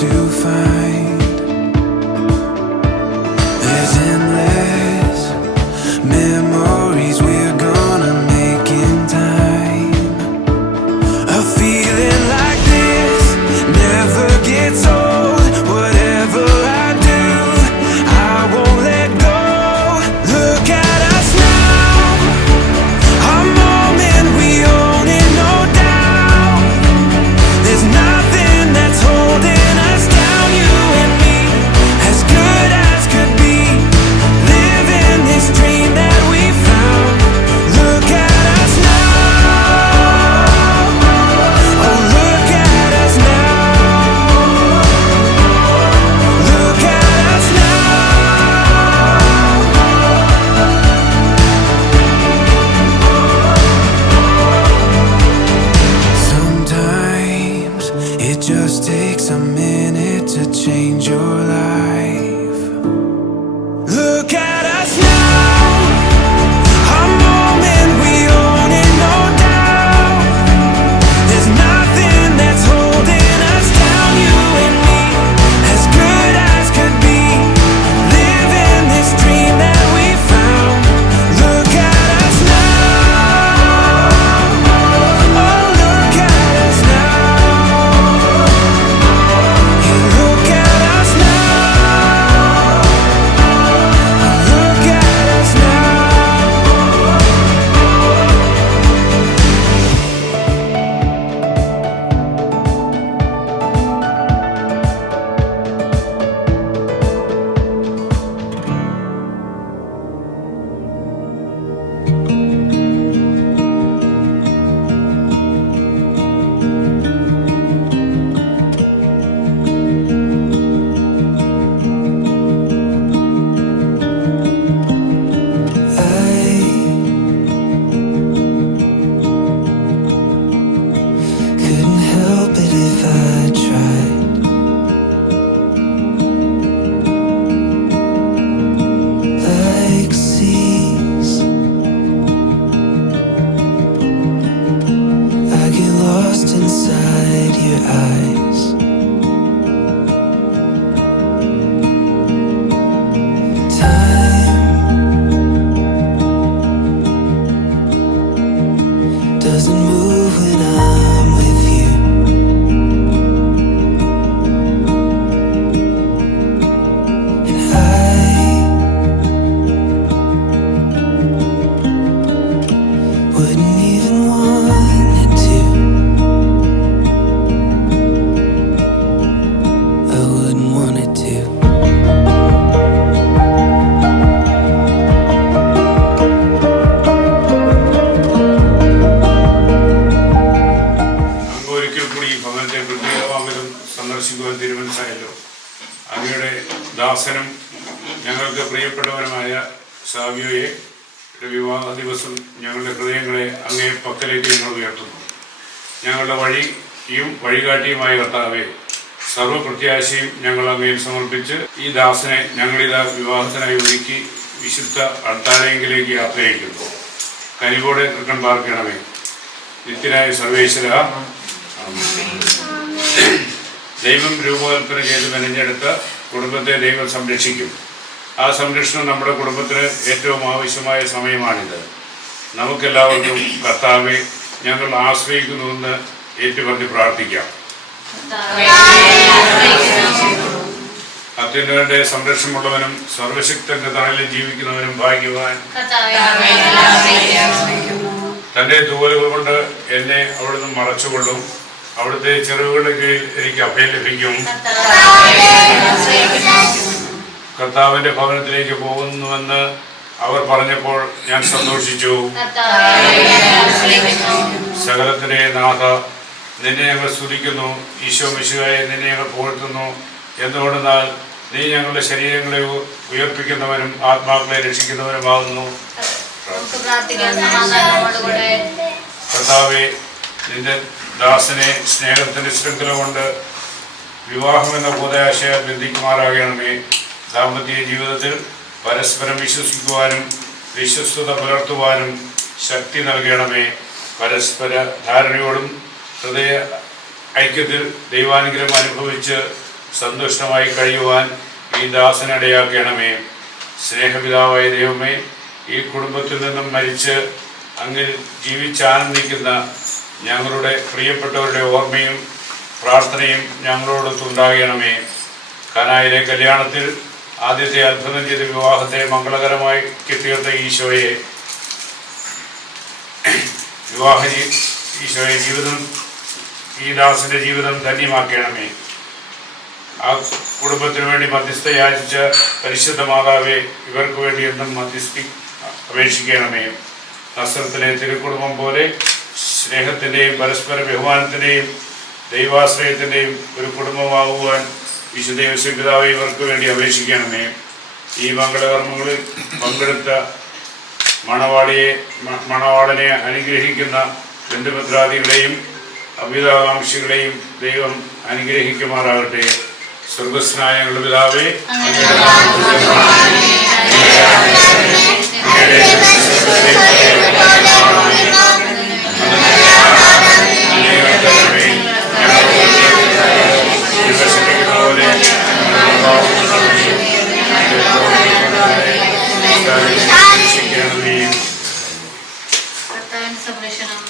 to find. There's endless memories we're gonna make in time. A feeling like this never gets old. Whatever I do, I won't let go. Look at us now, a moment we own it, no doubt. There's nothing that's holding us down, you and me, as good as could be, living this dream that we found. Look at us now, oh look at us now. Look at us now. Sometimes it just takes a minute to change your life. Look at us now, a moment we own it, no doubt. There's nothing that's holding us down, you and me, as good as could be, living this dream that we found. Look at us now, oh look at us now. Yeah, look at us now, look at us now. Couldn't help it if I tried. Like seas, I get lost inside your eyes. Time doesn't move when I'm with you. And I wouldn't even want it to. I wouldn't want it to. ഒരിക്കൽ കൂടി ഈ ഭവനത്തെ പ്രത്യേകമാകലും സന്ദർശിക്കുവാൻ തീരുമാനിച്ചായല്ലോ. അങ്ങയുടെ ദാസനും ഞങ്ങൾക്ക് പ്രിയപ്പെട്ടവനുമായ സാവിയോയെ വിവാഹ ദിവസം ഞങ്ങളുടെ ഹൃദയങ്ങളെ അങ്ങേ പക്കലേക്ക് ഞങ്ങൾ ഉയർത്തുന്നു. ഞങ്ങളുടെ വഴിയും വഴികാട്ടിയുമായ കർത്താവെ, സർവ്വപ്രത്യാശയും ഞങ്ങൾ അങ്ങയിൽ സമർപ്പിച്ച് ഈ ദാസനെ ഞങ്ങളിതാ വിവാഹത്തിനായി ഒരുക്കി വിശുദ്ധ അൾത്താരയെങ്കിലേക്ക് യാത്രയയക്കുന്നു. കനിവോടെ തൃക്കൺ പാർക്കണമേ. നിത്യനായ സർവേശ്വര, ദൈവം രൂപകൽപ്പന ചെയ്ത് മെനഞ്ഞെടുത്ത കുടുംബത്തെ ദൈവം സംരക്ഷിക്കും. ആ സംരക്ഷണം നമ്മുടെ കുടുംബത്തിന് ഏറ്റവും ആവശ്യമായ സമയമാണിത്. നമുക്കെല്ലാവർക്കും കർത്താവെ ഞങ്ങൾ ആശ്രയിക്കുന്നുവെന്ന് ഏറ്റുപറഞ്ഞ് പ്രാർത്ഥിക്കാം. അത്യുന്നതന്റെ സംരക്ഷണമുള്ളവനും സർവശക്തന്റെ തണലിൽ ജീവിക്കുന്നവനും ഭാഗ്യവാൻ. തന്റെ തൂവലുകൾ കൊണ്ട് എന്നെ അവിടുന്ന് മറച്ചുകൊള്ളും. അവിടുത്തെ ചെറുകളുടെ കീഴിൽ എനിക്ക് അഭയം ലഭിക്കും. കർത്താവിന്റെ ഭവനത്തിലേക്ക് പോകുന്നുവെന്ന് അവർ പറഞ്ഞപ്പോൾ ഞാൻ സന്തോഷിച്ചു. സകലത്തിന്റെ നാഥ, നിന്നെ ഞങ്ങൾ സ്തുതിക്കുന്നു. ഈശോ മിശിഹായെ, നിന്നെ ഞങ്ങൾ പുകഴ്ത്തുന്നു. എന്തുകൊണ്ടെന്നാൽ നീ ഞങ്ങളുടെ ശരീരങ്ങളെ ഉയർപ്പിക്കുന്നവനും ആത്മാക്കളെ രക്ഷിക്കുന്നവനുമാകുന്നു. കർത്താവെ, നിന്റെ ദാസനെ സ്നേഹത്തിന്റെ ശൃംഖല കൊണ്ട് വിവാഹമെന്ന ബോധാശയാൽ ബന്ധിക്കുമാറാകണമേ. ദാമ്പത്യ ജീവിതത്തിൽ പരസ്പരം വിശ്വസിക്കുവാനും വിശ്വസ്തത പുലർത്തുവാനും ശക്തി നൽകണമേ. പരസ്പര ധാരണയോടും ഹൃദയ ഐക്യത്തിൽ ദൈവാനുഗ്രഹം അനുഭവിച്ച് സന്തുഷ്ടമായി കഴിയുവാൻ ഈ ദാസനിടയാക്കണമേ. സ്നേഹപിതാവായ ദൈവമേ, ഈ കുടുംബത്തിൽ നിന്നും മരിച്ച് അങ്ങിൽ ജീവിച്ചാനന്ദിക്കുന്ന ഞങ്ങളുടെ പ്രിയപ്പെട്ടവരുടെ ഓർമ്മയും പ്രാർത്ഥനയും ഞങ്ങളോടൊത്തുണ്ടാകണമേ. കാനായിലെ കല്യാണത്തിൽ ആദ്യത്തെ അത്ഭുതം ചെയ്ത വിവാഹത്തെ മംഗളകരമായി തീർത്ത ഈശോയെ ജീവിതം ഈ ദാസന്റെ ജീവിതം ധന്യമാക്കണമേ. ആ കുടുംബത്തിനു വേണ്ടി മധ്യസ്ഥ യാചിച്ച പരിശുദ്ധ മാതാവെ, ഇവർക്ക് വേണ്ടി എന്നും അപേക്ഷിക്കണമേ. നസ്രത്തിലെ തിരുക്കുടുംബം പോലെ സ്നേഹത്തിൻ്റെയും പരസ്പര ബഹുമാനത്തിൻ്റെയും ദൈവാശ്രയത്തിൻ്റെയും ഒരു കുടുംബമാകുവാൻ വിശുദ്ധ യോസേപ്പ് പിതാവേ ഇവർക്ക് വേണ്ടി അപേക്ഷിക്കണമേ. ഈ മംഗളകർമ്മങ്ങളിൽ പങ്കെടുത്ത മണവാളനെ അനുഗ്രഹിക്കുന്ന ബന്ധുമിത്രാദികളെയും അഭ്യുതാകാംക്ഷികളെയും ദൈവം അനുഗ്രഹിക്കുമാറാകട്ടെ. സ്വർഗസ്നായ ഞങ്ങളുടെ പിതാവേ, സംരക്ഷണം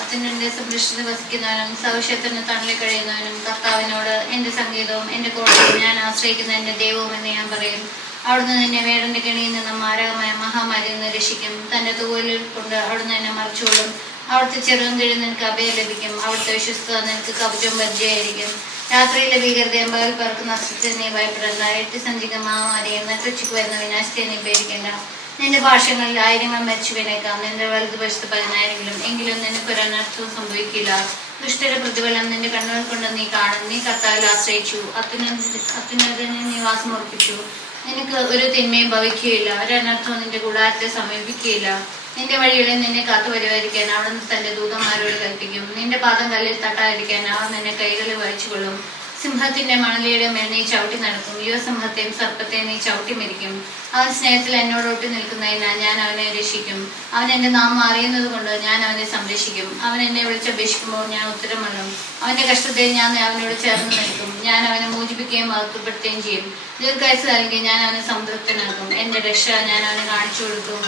അത്യുന്നതിന്റെ സംരക്ഷണത്തിൽ വസിക്കുന്നവനും സൗഷ്യത്തിന് തണലിൽ കഴിയുന്നവനും കർത്താവിനോട് എന്റെ സംഗീതവും എന്റെ കോട്ടയും ഞാൻ ആശ്രയിക്കുന്ന എന്റെ ദൈവവും എന്ന് ഞാൻ പറയും. അവിടുന്ന് നിന്നെ വേടന്റെ കെണിയിൽ നിന്നും മാരകമായ മഹാമാരിയിൽ നിന്ന് രക്ഷിക്കും. തന്റെ തൂവലിൽ കൊണ്ട് അവിടുന്ന് എന്നെ മറിച്ചോളും. അവിടുത്തെ ചെറുതും കിഴിൽ നിനക്ക് അഭയം ലഭിക്കും. അവിടുത്തെ വിശ്വസ്തത നിനക്ക് കവചവും പരിചയായിരിക്കും. രാത്രിയിലെ ഭീകരതയും പകൽ പറക്കുന്ന അസ്ത്രത്തെ നീ ഭയപ്പെടേണ്ട. എട്ടിസഞ്ചിക മഹാമാരിയെ നട്ടുച്ചയ്ക്ക് വരുന്ന വിനാശത്തെ നീ പേടിക്കേണ്ട. നിന്റെ ഭാഷകളിൽ ആയിരങ്ങൾ മരിച്ചു വീണേക്കാം, നിന്റെ വലതുവശത്ത് 10,000 എങ്കിലും നിനക്കൊരു അനർത്ഥവും സംഭവിക്കില്ല. ദുഷ്ടരുടെ പ്രതിഫലം നിന്റെ കണ്ണുകൾ കൊണ്ട് നീ കാണും. നീ കർത്താവിൽ ആശ്രയിച്ചു, അത്യുന്നതനെ നീ വാസം ഉറപ്പിച്ചു. നിനക്ക് ഒരു തിന്മയും ഭവിക്കുകയില്ല, ഒരു അനർത്ഥവും നിന്റെ കൂടാരത്തെ സമീപിക്കുകയില്ല. നിന്റെ വഴികളിൽ നിന്നെ കാത്തു പരിപാലിക്കാൻ അവിടുന്ന് തന്റെ ദൂതന്മാരോട് കൽപ്പിക്കും. നിന്റെ പാദം കല്ലിൽ തട്ടാതിരിക്കാൻ അവർ നിന്നെ കൈകളിൽ വഹിച്ചുകൊള്ളും. സിംഹത്തിന്റെ മണലിയുടെ മേൽ നീ ചവിട്ടി നടക്കും. യുവസിംഹത്തെയും സർപ്പത്തെയും നീ ചവിട്ടി മരിക്കും. അവൻ സ്നേഹത്തിൽ എന്നോടൊട്ടി നിൽക്കുന്നതിനാൽ ഞാൻ അവനെ രക്ഷിക്കും. അവൻ എന്റെ നാമം അറിയുന്നത് കൊണ്ട് ഞാൻ അവനെ സംരക്ഷിക്കും. അവൻ എന്നെ വിളിച്ചപേക്ഷിക്കുമ്പോൾ ഞാൻ ഉത്തരം നൽകും. അവന്റെ കഷ്ടതയിൽ ഞാൻ അവനോട് ചേർന്ന് നിൽക്കും. ഞാൻ അവനെ മോചിപ്പിക്കുകയും മഹത്വപ്പെടുത്തുകയും ചെയ്യും. ദീർഘായുസ്സ് നൽകി ഞാൻ അവനെ സംതൃപ്തനാക്കും. എന്റെ രക്ഷ ഞാൻ അവനെ കാണിച്ചു കൊടുക്കും.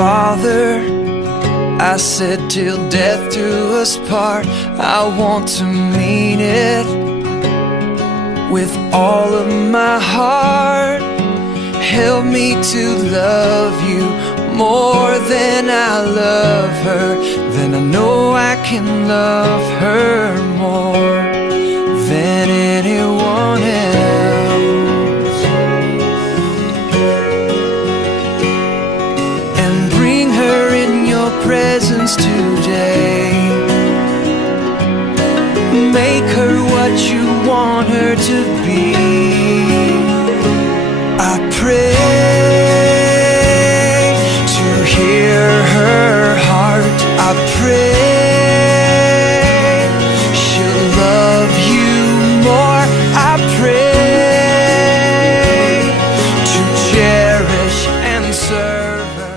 Father, I said till death do us part. I want to mean it with all of my heart. Help me to love you more than I love her. Then I know I can love her more than anyone else. And bring her in your presence today. Make her what you want her to be. I pray to hear her heart. I pray she'll love you more. I pray to cherish and serve her.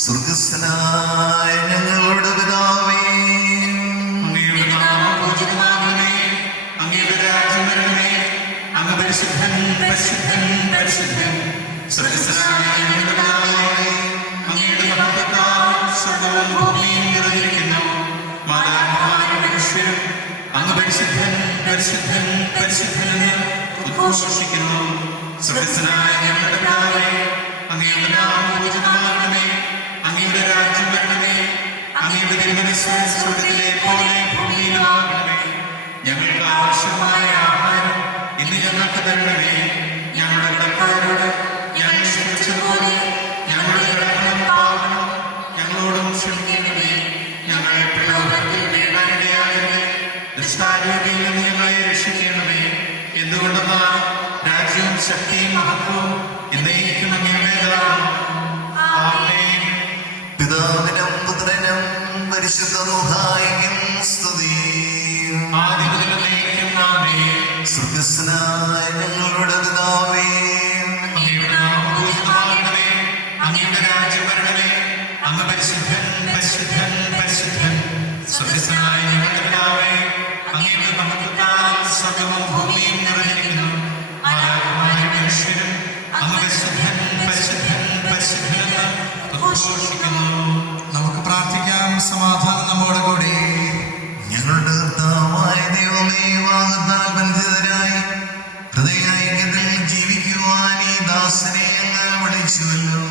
സ്വർഗ്ഗസ്ഥനായ ഞങ്ങളുടെ പിതാവേ, അങ്ങയുടെ നാമം പൂജിതമാകണമേ. അങ്ങയുടെ രാജ്യം വരണമേ. അങ്ങ് പരിശുദ്ധൻ, പരിശുദ്ധൻ, പരിശുദ്ധൻ. സ്വർഗ്ഗസ്ഥനായ ഞങ്ങളുടെ പിതാവേ, അങ്ങയുടെ മഹത്വത്താൽ സ്വർഗ്ഗവും ഭൂമിയും നിറഞ്ഞിരിക്കുന്നു. മാതാപിതാക്കളും മനുഷ്യരും അങ്ങ് പരിശുദ്ധൻ, പരിശുദ്ധൻ, പരിശുദ്ധൻ എന്ന് ഉദ്ഘോഷിക്കുന്നു. സ്വർഗ്ഗസ്ഥനായ ഞങ്ങളുടെ പിതാവേ, അങ്ങയുടെ നാമം പൂജിതമാകണമേ. അങ്ങയുടെ രാജ്യം വരണമേ. അങ്ങയുടെ തിരുമനസ്സ് സ്വർഗ്ഗത്തിലെ പോലെ ഭൂമിയിലുമാകണമേ. ഞങ്ങൾക്ക് ആവശ്യമായ ആഹാരം ഇന്ന് ഞങ്ങൾക്ക് തരണമേ. ഞങ്ങളുടെ കടക്കാരോട് ഞങ്ങൾ ക്ഷമിച്ചതുപോലെ ഞങ്ങളുടെ കടങ്ങളും പാപങ്ങളും ഞങ്ങളോടും ക്ഷമിക്കണമേ. ഞങ്ങൾ പ്രലോഭനത്തിൽ വീഴാനിടയാകരുതേ. ദുഷ്ടാരൂപിയിൽ നിന്ന് ഞങ്ങളെ രക്ഷിക്കണമേ. എന്തുകൊണ്ടെന്നാൽ രാജ്യവും ശക്തിയും മഹത്വവും എന്നേക്കും അങ്ങയുടേതാണ്. ആമേൻ. പിതാവിനും പുത്രനും പരിശുദ്ധ റൂഹായിക്കും സ്തുതി. ആദ്യം മുതൽ എന്നേക്കും ആമേൻ. സ്വർഗ്ഗസ്ഥനായ ഞങ്ങളുടെ പിതാവേ, അങ്ങയുടെ നാമം പൂജിതമാകണമേ. അങ്ങയുടെ രാജ്യം വരണമേ. അങ്ങ് പരിശുദ്ധൻ, പരിശുദ്ധൻ, പരിശുദ്ധൻ. സ്വർഗ്ഗസ്ഥനായ ഞങ്ങളുടെ പിതാവേ, അങ്ങയുടെ മഹത്വത്താൽ സ്വർഗ്ഗവും ഭൂമിയും നിറഞ്ഞിരിക്കുന്നു. മാലാഖമാരും മനുഷ്യരും അങ്ങ് പരിശുദ്ധൻ, പരിശുദ്ധൻ, പരിശുദ്ധൻ എന്ന് ഉദ്ഘോഷിക്കുന്നു. നമുക്ക് പ്രാർത്ഥിക്കാം. സമാധാനം നമ്മോട് കൂടി. ഞങ്ങളുടെ കർത്താവായ ദൈവമേ, വാഗ്ദാന ബന്ധിതരായി ഹൃദയൈക്യത്തിൽ ജീവിക്കുവാൻ ഈ ദാസനെ അങ്ങ് വിളിച്ചുവല്ലോ.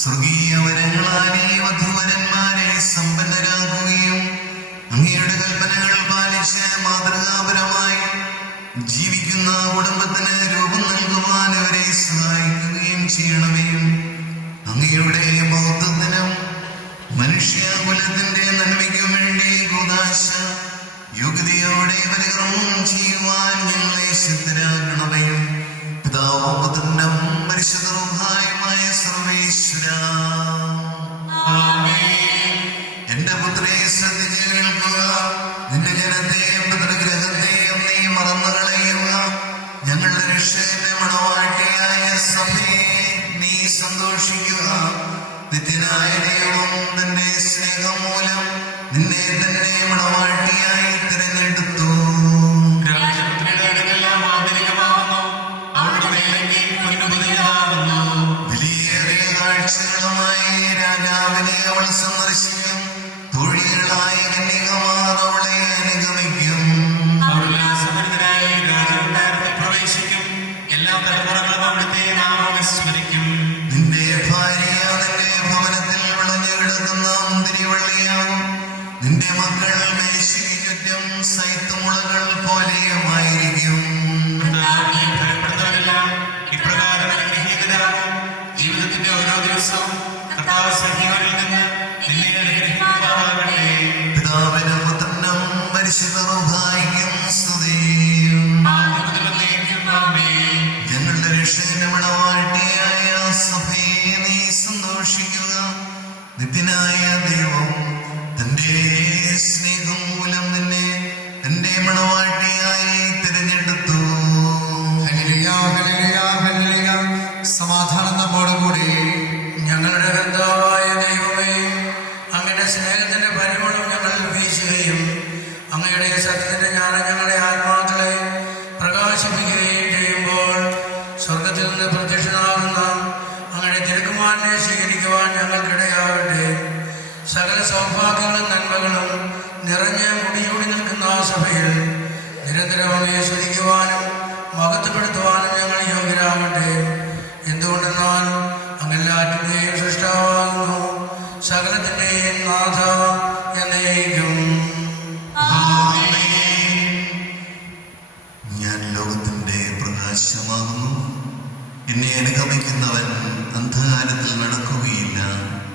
സ്വർഗീയ വരങ്ങളാൽ ഈ വധൂവരന്മാരെ സമ്പന്നരാക്കുകയും അങ്ങയുടെ കൽപ്പനകൾ പാലിച്ച് മാതൃകാപരമായി ജീവിക്കുന്ന കുടുംബത്തിന് രൂപം നൽകുവാൻ അവരെ സഹായിക്കുകയും ചെയ്യണമേ. അങ്ങയുടെ ബൗദ്ധത്തിനും മനുഷ്യകുലത്തിന്റെ നന്മയ്ക്കും വേണ്ടി കൂദാശ യോഗ്യതയോടെ പരികർമ്മം ചെയ്യുവാൻ ഞങ്ങളെ സിദ്ധരാക്കണമേ. പിതാവും പുത്രനും പരിശുദ്ധ റൂഹായുമായ സർവേശ്വരാ, ആമേൻ. എന്റെ പുത്രേ ശ്രദ്ധിച്ച് കേൾക്കുക. നിന്റെ ജനത്തെയും പിതൃഗ്രഹത്തെയും നീ മറന്നു കളയുക. ഞങ്ങളുടെ രക്ഷകന്റെ മണവാട്ടിയായ സഭയെ നീ സന്തോഷിക്കുക. നിത്യനായ ദൈവം തന്റെ സ്നേഹം മൂലം നിന്നെ തന്നെ മണവാട്ടിയായി തിരഞ്ഞെടുത്തു. വിലയേറിയ കാഴ്ചകളുമായി രാജാവിനെ അവൾ സന്ദർശിക്കും. തൊഴികളായ കന്യകമാർ അവളെ അനുഗമിക്കും. നിന്റെ ഭാര്യ നിന്റെ ഭവനത്തിൽ വിളഞ്ഞു കിടക്കുന്ന മുന്തിരിവള്ളിയാകും. നിന്റെ മക്കൾ മേശയ്ക്ക് ചുറ്റും സൈത്തുമുളകൾ പോലെയുമായിരിക്കും. ജീവിതത്തിന്റെ ഓരോ ദിവസവും കർത്താവ് സന്നിധിയിൽ നിന്ന് നിന്നെ അനുഗ്രഹിക്കുമാറാകട്ടെ. പിതാവിനും പുത്രനും പരിശുദ്ധ റൂഹായിക്കും സ്തുതി. ഞങ്ങളുടെ രക്ഷകന്റെ മണവാട്ടിയായ സഭയെ നീ സന്തോഷിക്കുക. നിത്യനായ ദൈവം തന്റെ സ്നേഹം മൂലം നിന്നെ തന്റെ മണവാട്ടിയായി തിരഞ്ഞെടുത്തു. ഹല്ലേലൂയ, ഹല്ലേലൂയ, ഹല്ലേലൂയ. സമാധാനം നമ്മോടുകൂടി. ഞങ്ങളുടെ കർത്താവായ ദൈവമേ, അങ്ങയുടെ സ്നേഹത്തിന്റെ പരിമളം ഞങ്ങൾ വീശുകയും അങ്ങയുടെ സത്യത്തിന്റെ ജ്ഞാനം ഞങ്ങളുടെ ആത്മാക്കളെ പ്രകാശിപ്പിക്കുകയും ചെയ്യുമ്പോൾ സ്വർഗത്തിൽ നിന്ന് പ്രത്യക്ഷനാകുന്ന അങ്ങയുടെ തിരുക്കുമാരനെ സ്വീകരിക്കുവാൻ ഞങ്ങൾക്കിടയാകട്ടെ. സകല സൗഭാഗ്യങ്ങളും നന്മകളും നിറഞ്ഞ് മുടിചൂടി നിൽക്കുന്ന ആ സഭയിൽ നിരന്തരം അങ്ങയെ സ്തുതിക്കുവാനും മഹത്വപ്പെടുത്തുവാനും ഞങ്ങൾ യോഗ്യരാകട്ടെ. എന്തുകൊണ്ടെന്നാൽ അങ്ങെല്ലാറ്റിൻ്റെയും സൃഷ്ടാവാകുന്നു, സകലത്തിൻ്റെയും നാഥ എന്നേക്കും. ഞാൻ ലോകത്തിന്റെ പ്രകാശമാകുന്നു. എന്നെ അനുഗമിക്കുന്നവൻ അന്ധകാരത്തിൽ നടക്കുകയില്ല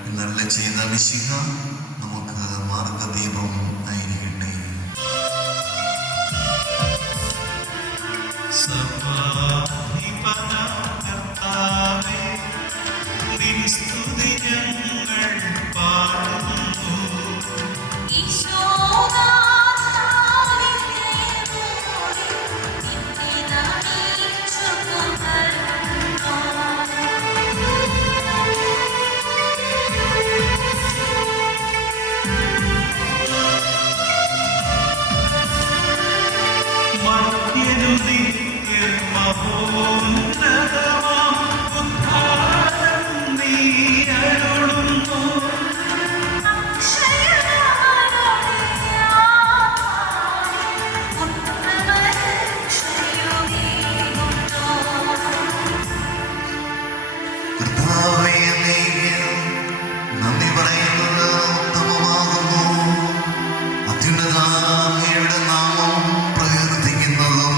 എന്നരുളി ചെയ്ത മിശിഹ നമുക്ക് മാർഗദീപം ആയിരിക്കട്ടെ. കർത്താവേ, അങ്ങേക്ക് നന്ദി പറയുന്നത് ഉത്തമമാകുന്നു. അത്യുന്നത അങ്ങയുടെ നാമം പ്രകീർത്തിക്കുന്നതും.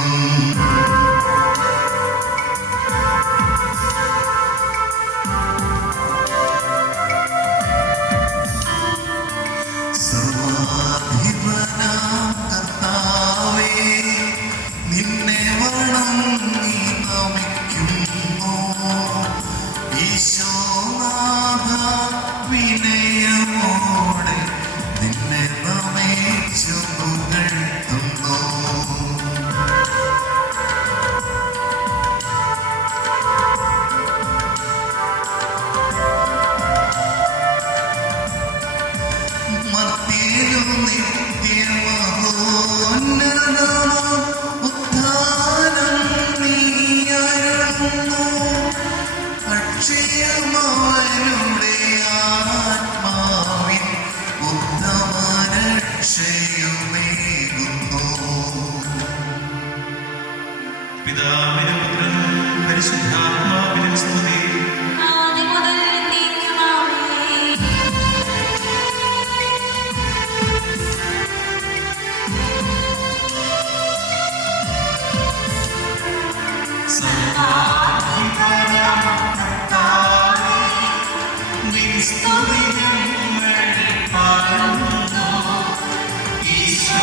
സർവ്വാധിപനാം കർത്താവേ, നിന്നെ വണങ്ങി നമിക്കുന്നു. ഈശോനാഥ, വിനയമോടെ നിന്നെ നമിച്ചു പുകഴ്ത്തുന്നു. മർത്യനു നിത്യമഹോന്നതമാം ഉത്ഥാനം നീ അരുളുന്നു. അക്ഷയമവനുടെ ആത്മാവിൻ ഉത്തമ രക്ഷയുമേകുന്നു. പിതാവിനും പുത്രനും പരിശുദ്ധാത്മാവിനും സ്തുതി. ഈശോ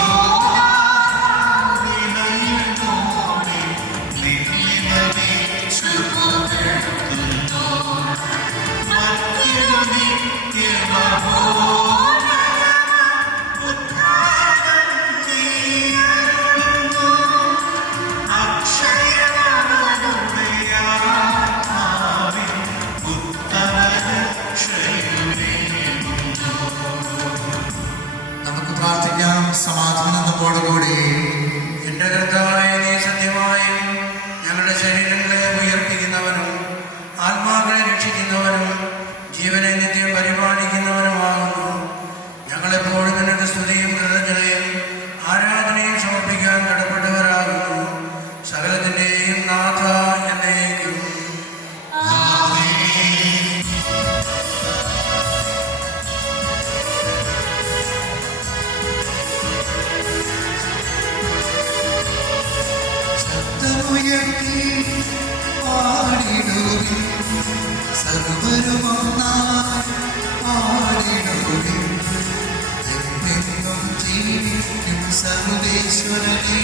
സർവേശ്വരനെ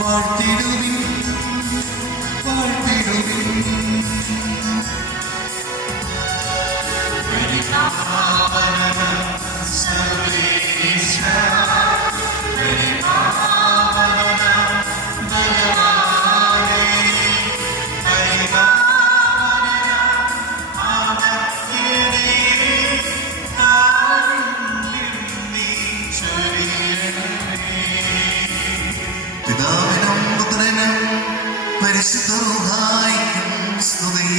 വാഴ്ത്തിടുവിൻ വാഴ്ത്തിടുവിൻ. പിതാവിനും പുത്രനും പരിശുദ്ധ റൂഹായിക്കും സ്തുതി.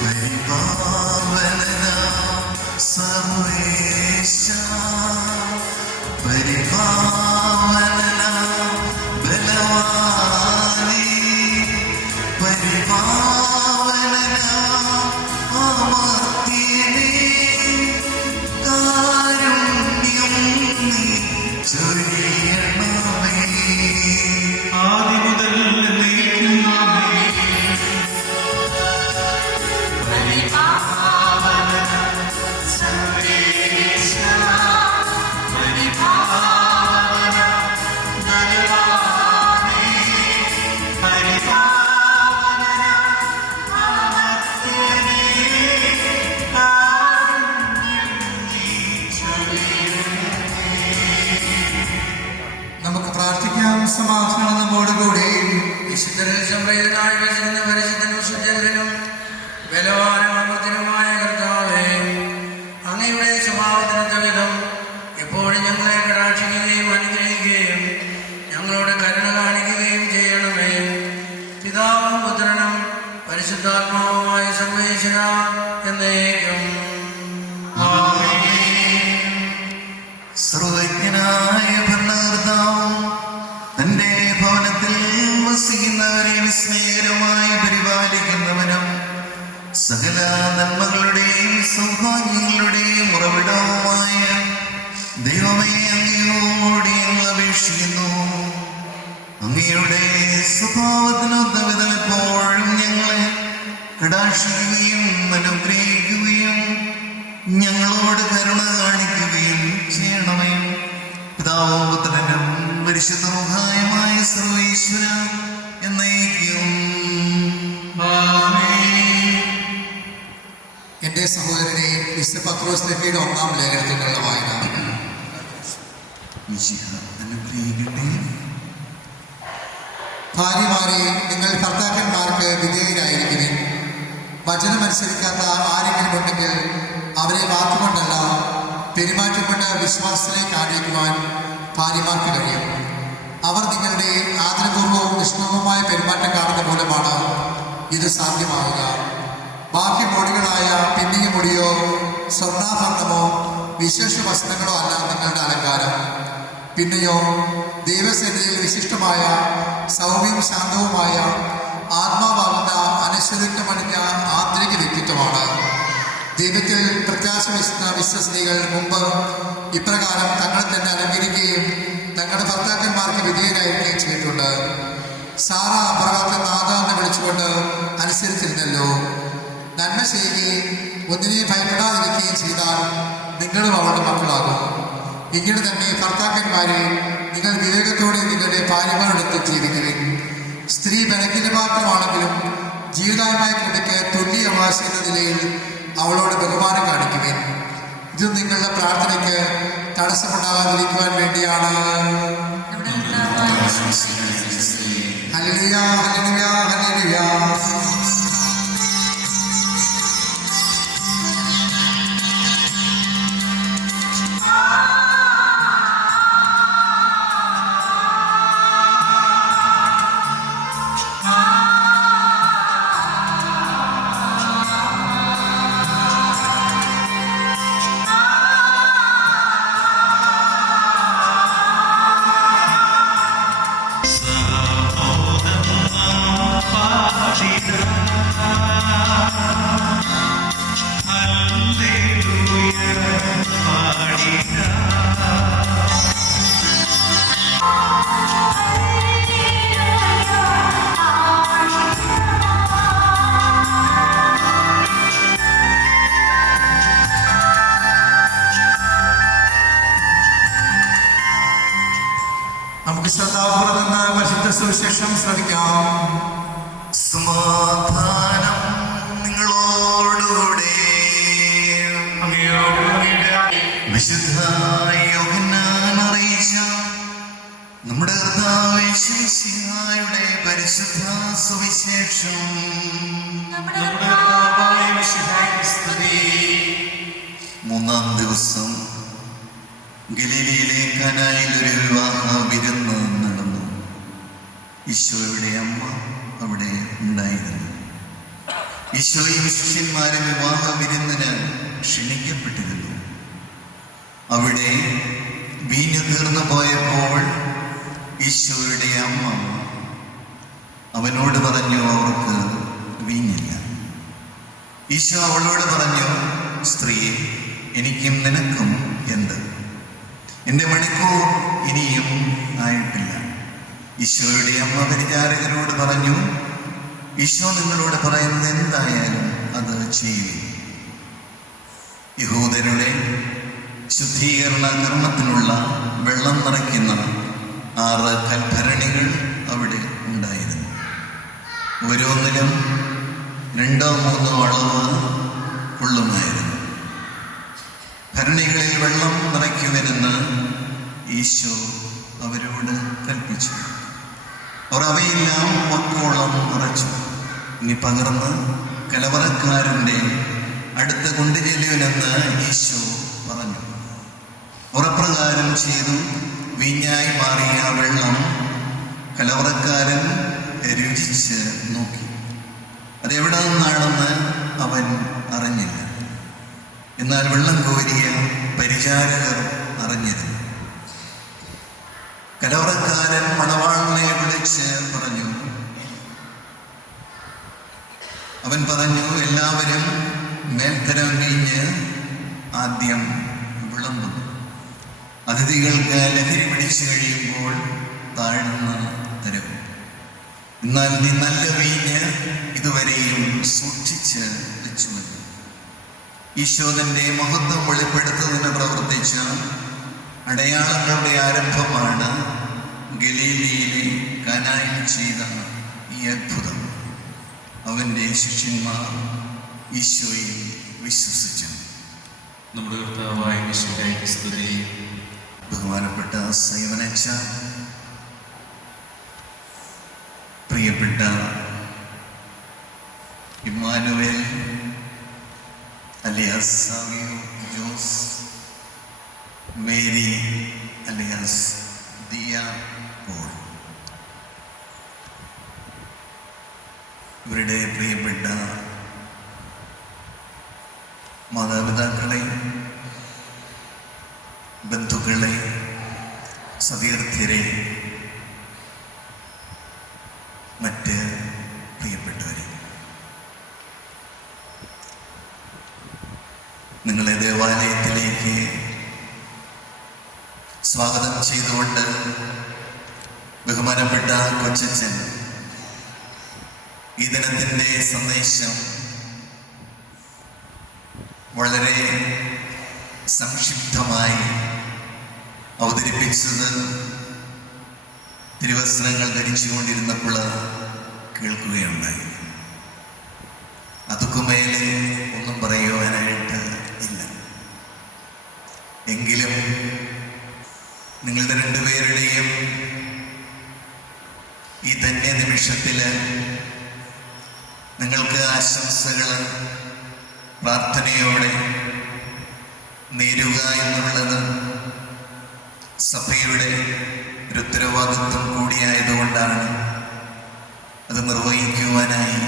പരിപാവനനാം സർവേശ പരിപാവനനാം ബലവാനേ പരിപാവനനാം അമർത്യനേ കാരുണ്യം നീ ചൊരിയണമേ. ആദ്യം മുതൽ എന്നേക്കും ആമേൻ. നമുക്ക് പ്രാർത്ഥിക്കാം. സമാധാനം നമ്മോട് കൂടെ. വിശുദ്ധരിൽ സംപ്രീതനായി വസിക്കുന്ന പരിശുദ്ധനും ശുദ്ധനും ബലവാനും അമർത്തിനുമായ കർത്താവേ, അങ്ങയുടെ സ്വഭാവത്തിനൊത്ത വിധം എപ്പോഴും ഞങ്ങളെ കടാക്ഷിക്കുകയും അനുഗ്രഹിക്കുകയും ഞങ്ങളോട് കരുണ കാണിക്കുകയും ചെയ്യണമേ. പിതാവും പുത്രനും പരിശുദ്ധാത്മാവുമായ സർവേശ്വര എന്നേക്കും. സർവജ്ഞനായ ഭരണകർത്താവും തന്റെ ഭവനത്തിൽ വസിക്കുന്നവരെ വിസ്മയകരമായി പരിപാലിക്കുന്നവനും സകല നന്മകളുടെയും സൗഭാഗ്യങ്ങളുടെയും ഉറവിടവുമായ ദൈവമേ, അങ്ങയോട് ഞങ്ങൾ അപേക്ഷിക്കുന്നു. അങ്ങയുടെ സ്വഭാവത്തിനൊത്ത വിധം എപ്പോഴും ഞങ്ങളെ കടാക്ഷിക്കുകയും അനുഗ്രഹിക്കുകയും ഞങ്ങളോട് കരുണ കാണിക്കുകയും ചെയ്യണമേ. പിതാവും പുത്രനും പരിശുദ്ധ റൂഹായുമായ സർവേശ്വര എന്നേക്കും. എൻ്റെ സഹോദരനെ, വിശുദ്ധ പത്രോസ് ലേഖയുടെ 1-ാം ലേഖനത്തിനുള്ള വായന. അനുഗ്രഹിക്കട്ടെ. ഭാര്യമാരെ, നിങ്ങൾ ഭർത്താക്കന്മാർക്ക് വിധേയരായിരിക്കുവിൻ. വചനമനുസരിക്കാത്ത ആരെങ്കിലും ഉണ്ടെങ്കിൽ അവരെ വാക്കുകൊണ്ടല്ല പെരുമാറ്റം കൊണ്ട് വിശ്വാസത്തിലേക്ക് ആനയിക്കുവാൻ ഭാര്യമാർക്ക് കഴിയും. അവർ നിങ്ങളുടെ ആദരപൂർവ്വവും നിഷ്ഠവുമായ പെരുമാറ്റം കാണുന്ന മൂലമാണ് ഇത് സാധ്യമാവുക. ബാഹ്യമൊഴികളായ പിന്നിയ മുടിയോ സ്വർണ്ണാഭരണമോ വിശേഷ വസ്ത്രങ്ങളോ അല്ല നിങ്ങളുടെ അലങ്കാരം. പിന്നെയോ ദൈവസന്നിധിയിൽ വിശിഷ്ടമായ സൗമ്യവും ശാന്തവുമായ ആത്മാവാകുന്ന അനശ്വരത്വമണിഞ്ഞ ആന്തരിക വ്യക്തിത്വമാണ്. ദൈവത്തിൽ പ്രത്യാശ വയ്ക്കുന്ന വിശ്വസ്തകൾ മുമ്പ് ഇപ്രകാരം തങ്ങളെ തന്നെ അലങ്കരിക്കുകയും തങ്ങളുടെ ഭർത്താക്കന്മാർക്ക് വിധേയരായിരിക്കുകയും ചെയ്തിട്ടുണ്ട്. സാറ അബ്രഹാത്തെ നാഥ എന്ന് വിളിച്ചുകൊണ്ട് അനുസരിച്ചിരുന്നല്ലോ. നന്മ ചെയ്യുകയും ഒന്നിനെയും ഭയപ്പെടാതിരിക്കുകയും ചെയ്താൽ നിങ്ങളും അവളുടെ മക്കളാകും. ഇങ്ങനെ തന്നെ ഭർത്താക്കന്മാരെ, നിങ്ങൾ വിവേകത്തോടെ നിങ്ങളുടെ ഭാര്യമാരെടുത്ത് ജീവിക്കുവിൻ. സ്ത്രീ ബലഹീന പാത്രമാണെങ്കിലും ജീവിതമായ കൃപയ്ക്ക് തുല്യ അവകാശം എന്ന നിലയിൽ അവളോട് ബഹുമാനം കാണിക്കുവിൻ. ഇത് നിങ്ങളുടെ പ്രാർത്ഥനയ്ക്ക് തടസ്സമുണ്ടാകാതിരിക്കുവാൻ വേണ്ടിയാണ്. ഹല്ലേലൂയ, ഹല്ലേലൂയ, ഹല്ലേലൂയ. സഹോദരനാം പാപിതാ നമുക്ക് ശ്രദ്ധാപൂർവ്വം നിന്ന് പരിശുദ്ധ സുവിശേഷം ശ്രവിക്കാം. സമാധാനം നിങ്ങളോടുകൂടെ. വിശുദ്ധ യോഹന്നാൻ അറിയിച്ച നമ്മുടെ കർത്താവേ യേശുവിന്റെ പരിശുദ്ധ സുവിശേഷം. മൂന്നാം ദിവസം ഗലീലയിലെ കാനായിൽ ഒരു വിവാഹ വിരുന്ന് നടന്നു. ഈശോയുടെ അമ്മ അവിടെ ഉണ്ടായിരുന്നു. ഈശോയും ശിഷ്യന്മാരും വിവാഹ വിരുന്നിന് ക്ഷണിക്കപ്പെട്ടിരുന്നു. അവിടെ വീഞ്ഞ് തീർന്നു പോയപ്പോൾ ഈശോയുടെ അമ്മ അവനോട് പറഞ്ഞു, അവർക്ക് വീഞ്ഞില്ല. ഈശോ അവളോട് പറഞ്ഞു, സ്ത്രീയെ, എനിക്കും നിനക്കും എന്ത്? എൻ്റെ മണിക്കൂർ ഇനിയും ആയിട്ടില്ല. ഈശോയുടെ അമ്മ പരിചാരകരോട് പറഞ്ഞു, ഈശോ നിങ്ങളോട് പറയുന്നത് എന്തായാലും അത് ചെയ്യുക. യഹൂദരുടെ ശുദ്ധീകരണ കർമ്മത്തിനുള്ള വെള്ളം നിറയ്ക്കുന്ന 6 കൽഭരണികൾ അവിടെ ഉണ്ടായിരുന്നു. ഓരോന്നിലും 2-3 അളവ് കൊള്ളുമായിരുന്നു. ഭരണികളിൽ വെള്ളം നിറയ്ക്കുവനെന്ന് ഈശോ അവരോട് കൽപ്പിച്ചു. അവർ അവയെല്ലാം വക്കോളം നിറച്ചു. ഇനി പകർന്ന് കലവറക്കാരൻ്റെ അടുത്ത് കൊണ്ടുചെല്ലുവനെന്ന് ഈശോ പറഞ്ഞു. ഉറപ്രകാരം ചെയ്തു. വീഞ്ഞായി മാറിയ വെള്ളം കലവറക്കാരൻ രുചിച്ച് നോക്കി. അതെവിടെ നിന്നാണെന്ന് അവൻ അറിഞ്ഞില്ല. എന്നാൽ വെള്ളം കോരിയ പരിചാരകർ അറിഞ്ഞിരുന്നു. കലവറക്കാരൻ മണവാളനെ വിളിച്ച് പറഞ്ഞു. അവൻ പറഞ്ഞു, എല്ലാവരും മേൽത്തരം വീഞ്ഞ് ആദ്യം വിളമ്പുന്നു. അതിഥികൾക്ക് ലഹരി പിടിച്ചു കഴിയുമ്പോൾ താഴ്ന്ന തരും. എന്നാൽ നീ നല്ല വീഞ്ഞ് ഇതുവരെയും സൂക്ഷിച്ച് വെച്ചുവല്ലോ. ഈശോദന്റെ മഹത്വം വെളിപ്പെടുത്തുന്നതിന് പ്രവർത്തിച്ച അടയാളങ്ങളുടെ ആരംഭമാണ് ഗലീലയിലെ കാനായിൽ ചെയ്ത ഈ അത്ഭുതം. അവൻ്റെ ശിഷ്യന്മാർ ഈശോയിൽ വിശ്വസിച്ചു. നമ്മുടെ കർത്താവായ യേശുവിന്റെ സ്തുതി. ബഹുമാനപ്പെട്ട സൈമനച്ച, പ്രിയപ്പെട്ട Emmanuel alias Savio Jose, Mary alias Diya Paul, ഇവരുടെ പ്രിയപ്പെട്ട മാതാപിതാക്കളെ, ബന്ധുക്കളെ, സതീർത്ഥ്യരെ, മറ്റ് പ്രിയപ്പെട്ടവരെ, നിങ്ങളെ ദേവാലയത്തിലേക്ക് സ്വാഗതം ചെയ്തുകൊണ്ട് ബഹുമാനപ്പെട്ട കൊച്ചച്ഛൻ ഈ ദിനത്തിൻ്റെ സന്ദേശം വളരെ സംക്ഷിപ്തമായി അവതരിപ്പിച്ചത് തിരുവസ്ത്രങ്ങൾ ധരിച്ചുകൊണ്ടിരുന്നപ്പോൾ കേൾക്കുകയുണ്ടായി. അതൊക്കെ മേലെ ഒന്നും പറയുവാനായിട്ട് ഇല്ല. എങ്കിലും നിങ്ങളുടെ രണ്ടുപേരുടെയും ഈ ധന്യ നിമിഷത്തിൽ നിങ്ങൾക്ക് ആശംസകൾ പ്രാർത്ഥനയോടെ നേരുക എന്നുള്ളത് സഭയുടെ ഒരു ഉത്തരവാദിത്വം കൂടിയായതുകൊണ്ടാണ് അത് നിർവഹിക്കുവാനായി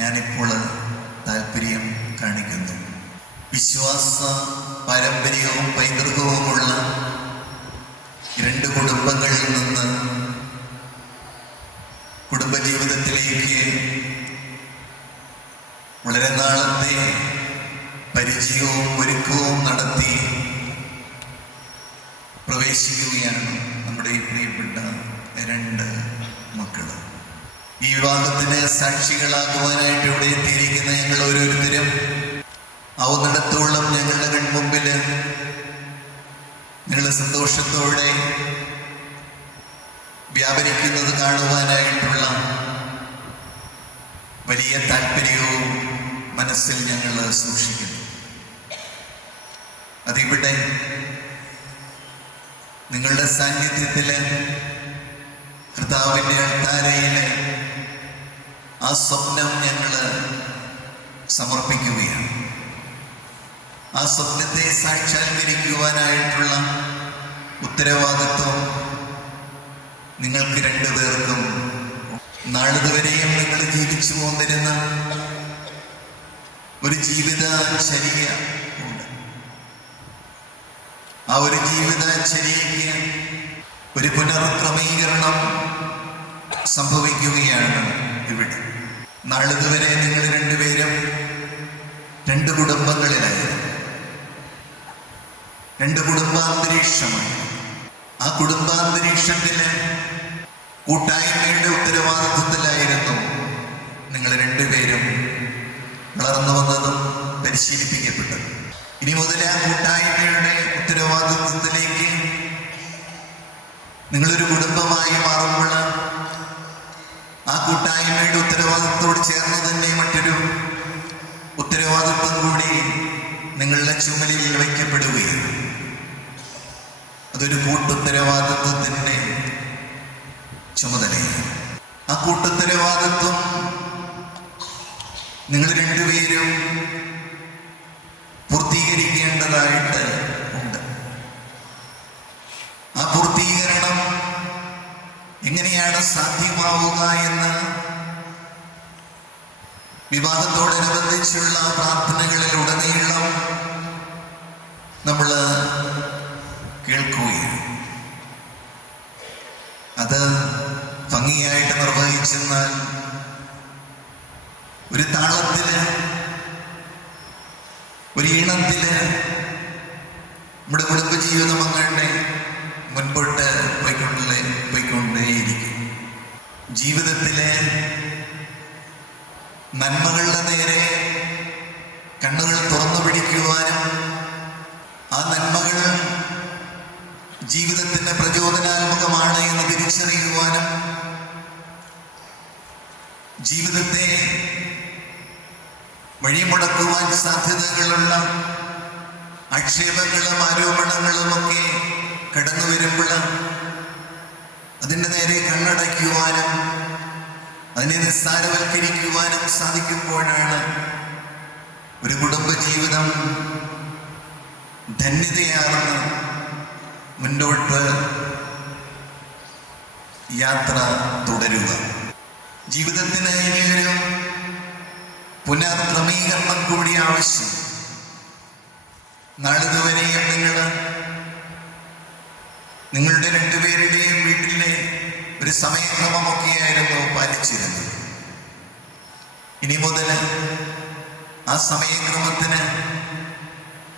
ഞാനിപ്പോൾ താല്പര്യം കാണിക്കുന്നു. വിശ്വാസ പാരമ്പര്യവും പൈതൃകവുമുള്ള 2 കുടുംബങ്ങളിൽ നിന്ന് കുടുംബജീവിതത്തിലേക്ക് വളരെ നാളത്തെ പരിചയവും ഒരുക്കവും നടത്തി പ്രവേശിക്കുകയാണ് നമ്മുടെ ഈ പ്രിയപ്പെട്ട 2 മക്കൾ. ഈ വിവാഹത്തിന് സാക്ഷികളാകുവാനായിട്ട് ഇവിടെ എത്തിയിരിക്കുന്ന ഞങ്ങൾ ഓരോരുത്തരും ആവുന്നിടത്തോളം ഞങ്ങളുടെ കൺമുമ്പിൽ ഞങ്ങളുടെ സന്തോഷത്തോടെ വ്യാപരിക്കുന്നത് കാണുവാനായിട്ടുള്ള വലിയ താല്പര്യവും മനസ്സിൽ ഞങ്ങൾ സൂക്ഷിക്കുന്നു. അതിവിടെ നിങ്ങളുടെ സാന്നിധ്യത്തില് കർത്താവിൻ്റെ അൾത്താരയില് ആ സ്വപ്നം ഞങ്ങൾ സമർപ്പിക്കുകയാണ്. ആ സ്വപ്നത്തെ സാക്ഷാത്കരിക്കുവാനായിട്ടുള്ള ഉത്തരവാദിത്വം നിങ്ങൾക്ക് രണ്ടുപേർക്കും നാളിതുവരെയും നിങ്ങൾ ജീവിച്ചു പോന്നിരുന്ന ഒരു ജീവിതചര്യ ഉണ്ട്. ആ ഒരു ജീവിതചര്യയ്ക്ക് ഒരു പുനർക്രമീകരണം സംഭവിക്കുകയാണ് ഇവിടെ. നാളിതുവരെ നിങ്ങൾ രണ്ടുപേരും രണ്ട് കുടുംബങ്ങളിലായിരുന്നു, രണ്ട് കുടുംബാന്തരീക്ഷമായി. ആ കുടുംബാന്തരീക്ഷത്തില് കൂട്ടായ്മയുടെ ഉത്തരവാദിത്വത്തിലായിരുന്നു നിങ്ങൾ രണ്ടുപേരും വളർന്നു വന്നതും പരിശീലിപ്പിക്കപ്പെട്ടതും. ഇനി മുതൽ ആ കൂട്ടായ്മയുടെ ഉത്തരവാദിത്വത്തിലേക്ക് നിങ്ങളൊരു കുടുംബമായി മാറുമ്പോൾ ആ കൂട്ടായ്മയുടെ ഉത്തരവാദിത്വത്തോട് ചേർന്ന് തന്നെ മറ്റൊരു ഉത്തരവാദിത്വം കൂടി നിങ്ങളുടെ ചുമലിൽ വയ്ക്കപ്പെടുകയാണ്. അതൊരു കൂട്ടുത്തരവാദിത്വത്തിൻ്റെ ചുമതലയാണ്. ആ കൂട്ടുത്തരവാദിത്വം നിങ്ങൾ രണ്ടുപേരും പൂർത്തീകരിക്കേണ്ടതായിട്ട് ഉണ്ട്. ആ പൂർത്തീകരണം എങ്ങനെയാണ് സാധ്യമാവുക എന്ന് വിവാഹത്തോടനുബന്ധിച്ചുള്ള പ്രാർത്ഥനകളിൽ ഉടനീളം നമ്മൾ കേൾക്കുകയാണ്. അത് ഭംഗിയായിട്ട് നിർവഹിച്ചെന്നാൽ ഒരു താളത്തില്, ഒരു ഈണത്തില് നമ്മുടെ കുടുംബജീവിതം അങ്ങനെ മുൻപോട്ട് പോയിക്കൊണ്ടേയിരിക്കും. ജീവിതത്തിലെ നന്മകളുടെ നേരെ കണ്ണുകൾ തുറന്നു പിടിക്കുവാനും ആ നന്മകൾ ജീവിതത്തിന് പ്രചോദനാത്മകമാണ് എന്ന് തിരിച്ചറിയുവാനും ജീവിതത്തെ വഴിമുടക്കുവാൻ സാധ്യതകളുള്ള ആക്ഷേപങ്ങളും ആരോപണങ്ങളും ഒക്കെ കടന്നു വരുമ്പോൾ അതിൻ്റെ നേരെ കണ്ണടയ്ക്കുവാനും അതിനെ നിസ്സാരവൽക്കരിക്കുവാനും സാധിക്കുമ്പോഴാണ് ഒരു കുടുംബജീവിതം ധന്യതയാർന്ന് മുന്നോട്ട് യാത്ര തുടരുക. ജീവിതത്തിന് ഇനിയൊരു പുനർക്രമീകരണം കൂടി ആവശ്യം. നാളിതുവരെയും നിങ്ങളുടെ രണ്ടുപേരുടെയും വീട്ടിലെ ഒരു സമയക്രമമൊക്കെയായിരുന്നു പാലിച്ചിരുന്നത്. ഇനി മുതൽ ആ സമയക്രമത്തിന്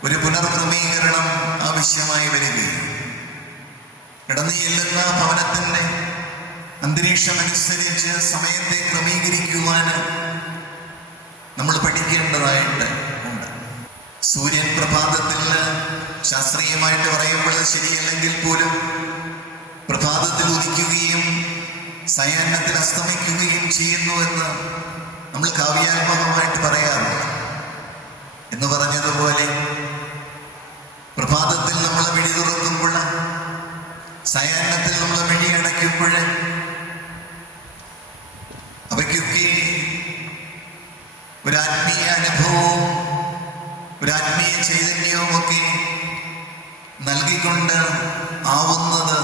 ഒരു പുനർക്രമീകരണം ആവശ്യമായി വരികയാണ്. കടന്നു ചെല്ലുന്ന ഭവനത്തിൻ്റെ അന്തരീക്ഷമനുസരിച്ച് സമയത്തെ ക്രമീകരിക്കുവാൻ നമ്മൾ പഠിക്കേണ്ടതായിട്ട് ഉണ്ട്. സൂര്യൻ പ്രഭാതത്തിൽ ശാസ്ത്രീയമായിട്ട് പറയുമ്പോൾ ശരിയല്ലെങ്കിൽ പോലും പ്രഭാതത്തിൽ ഉദിക്കുകയും സായാഹ്നത്തിൽ അസ്തമിക്കുകയും ചെയ്യുന്നുവെന്ന് നമ്മൾ കാവ്യാത്മകമായിട്ട് പറയാറുണ്ട്. എന്ന് പറഞ്ഞതുപോലെ പ്രഭാതത്തിൽ നമ്മൾ മിഴി തുറക്കുമ്പോൾ, സായാഹ്നത്തിൽ നമ്മൾ മിഴി അടയ്ക്കുമ്പോൾ അവയ്ക്കൊക്കെ ഒരാത്മീയ അനുഭവവും ഒരാത്മീയ ചൈതന്യവും ഒക്കെ നൽകിക്കൊണ്ട് ആവുന്നത്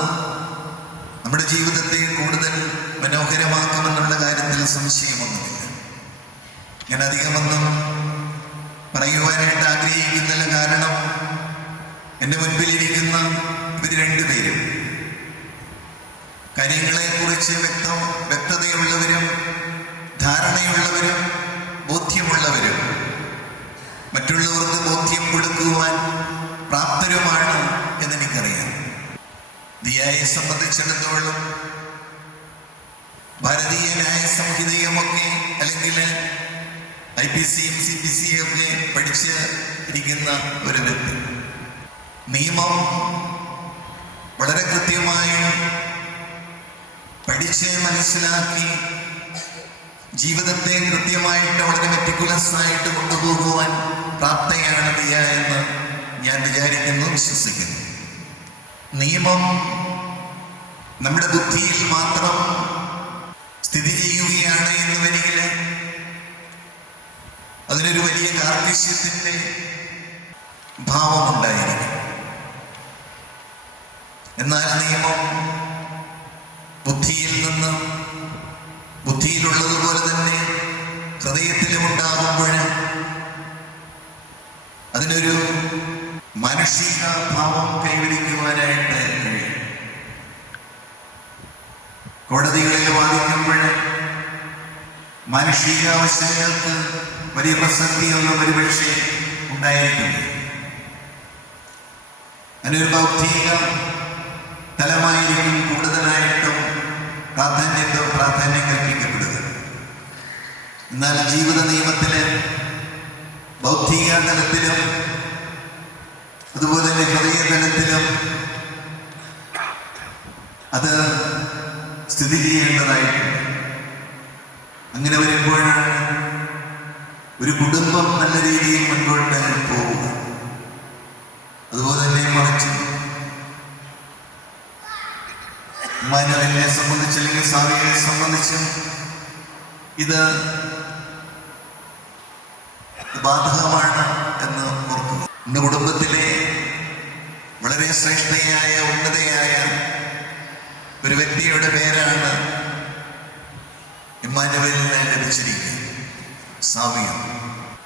നമ്മുടെ ജീവിതത്തെ കൂടുതൽ മനോഹരമാക്കുമെന്നുള്ള കാര്യത്തിൽ സംശയമൊന്നുമില്ല. ഞാൻ അധികമൊന്നും പറയുവാനായിട്ട് ആഗ്രഹിക്കുന്നില്ല. കാരണം എൻ്റെ മുൻപിലിരിക്കുന്ന ഇവർ രണ്ടുപേരും കാര്യങ്ങളെക്കുറിച്ച് വ്യക്തതയുള്ളവരും ധാരണയുള്ളവരും ബോധ്യമുള്ളവരും മറ്റുള്ളവർക്ക് ബോധ്യം കൊടുക്കുവാൻ പ്രാപ്തരുമാണ് എന്നെനിക്കറിയാം. ദിയായെ സംബന്ധിച്ചിടത്തോളം ഭാരതീയ ന്യായ സംഹിതയുമൊക്കെ അല്ലെങ്കിൽ IPCയും CPCയും ഒക്കെ പഠിച്ച് ഇരിക്കുന്ന ഒരു വ്യക്തി. നിയമം വളരെ കൃത്യമായി പഠിച്ച് മനസ്സിലാക്കി ജീവിതത്തെ കൃത്യമായിട്ട് വളരെ മെറ്റിക്കുലസ് ആയിട്ട് കൊണ്ടുപോകുവാൻ പ്രാപ്തയാണ് ദിയ എന്ന് ഞാൻ വിചാരിക്കുന്നു, വിശ്വസിക്കുന്നു. നിയമം നമ്മുടെ ബുദ്ധിയിൽ മാത്രം സ്ഥിതി ചെയ്യുകയാണ് എന്ന് വരികിൽ അതിനൊരു വലിയ കാർക്കശ്യത്തിന്റെ ഭാവമുണ്ടായിരിക്കും. എന്നാൽ നിയമം ബുദ്ധിയിൽ നിന്ന്, ബുദ്ധിയിലുള്ളതുപോലെ തന്നെ ഹൃദയത്തിലും ഉണ്ടാകുമ്പോൾ അതിനൊരു മാനുഷിക ഭാവം കൈവരിക്കുവാനായിട്ട് കഴിയും. കോടതികളിൽ വാദിക്കുമ്പോൾ മാനുഷിക ആവശ്യങ്ങൾക്ക് വലിയ പ്രസക്തിയൊന്നും ഒരുപക്ഷെ ഉണ്ടായിരിക്കില്ല. അതിനൊരു ബൗദ്ധിക തലമായിരിക്കും കൂടുതലായിട്ടും പ്രാധാന്യം കൽപ്പിക്കപ്പെടുക. എന്നാൽ ജീവിത നിയമത്തില് ബൗദ്ധിക തലത്തിലും അതുപോലെ തന്നെ ഹൃദയ തലത്തിലും അത് സ്ഥിതി ചെയ്യേണ്ടതായിട്ടുണ്ട്. അങ്ങനെ വരുമ്പോഴാണ് ഒരു കുടുംബം നല്ല രീതിയിൽ മുൻപോട്ട് പോവുക. അതുപോലെ തന്നെ മറിച്ച് മാനവനെ സംബന്ധിച്ച് അല്ലെങ്കിൽ സാവിയെ സംബന്ധിച്ചും ഇത് ബാധകമാണ് എന്ന് ഓർക്കുക. നമ്മുടെ കുടുംബത്തിലെ വളരെ ശ്രേഷ്ഠയായ ഉന്നതയായ ഒരു വ്യക്തിയുടെ പേരാണ് ഇമ്മാനുവേലിനെ ലഭിച്ചിരിക്കുന്നത്, സാവിയ.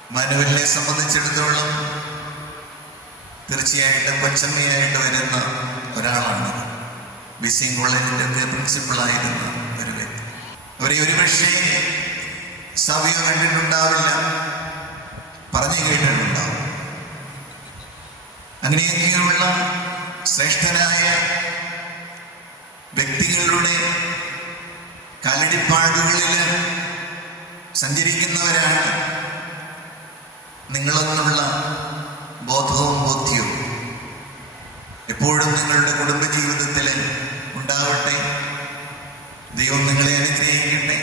ഇമ്മാനുവേലിനെ സംബന്ധിച്ചിടത്തോളം തീർച്ചയായിട്ടും കൊച്ചമ്മയായിട്ട് വരുന്ന ഒരാളാണ്. ബിസിംഗ് കോളേജിൻ്റെ പ്രിൻസിപ്പളായിരുന്ന ഒരു വ്യക്തി. അവരെ ഒരുപക്ഷെ സാവിയ കണ്ടിട്ടുണ്ടാവില്ല, പറഞ്ഞു കേട്ടിട്ടുണ്ടാവും. അങ്ങനെയൊക്കെയുള്ള ശ്രേഷ്ഠനായ വ്യക്തികളുടെ കാലടിപ്പാടുകളിൽ സഞ്ചരിക്കുന്നവരാണ് നിങ്ങളെന്നുള്ള ബോധവും ബോധ്യവും എപ്പോഴും നിങ്ങളുടെ കുടുംബജീവിതത്തിൽ ഉണ്ടാവട്ടെ. ദൈവം നിങ്ങളെ അനുഗ്രഹിക്കട്ടെ.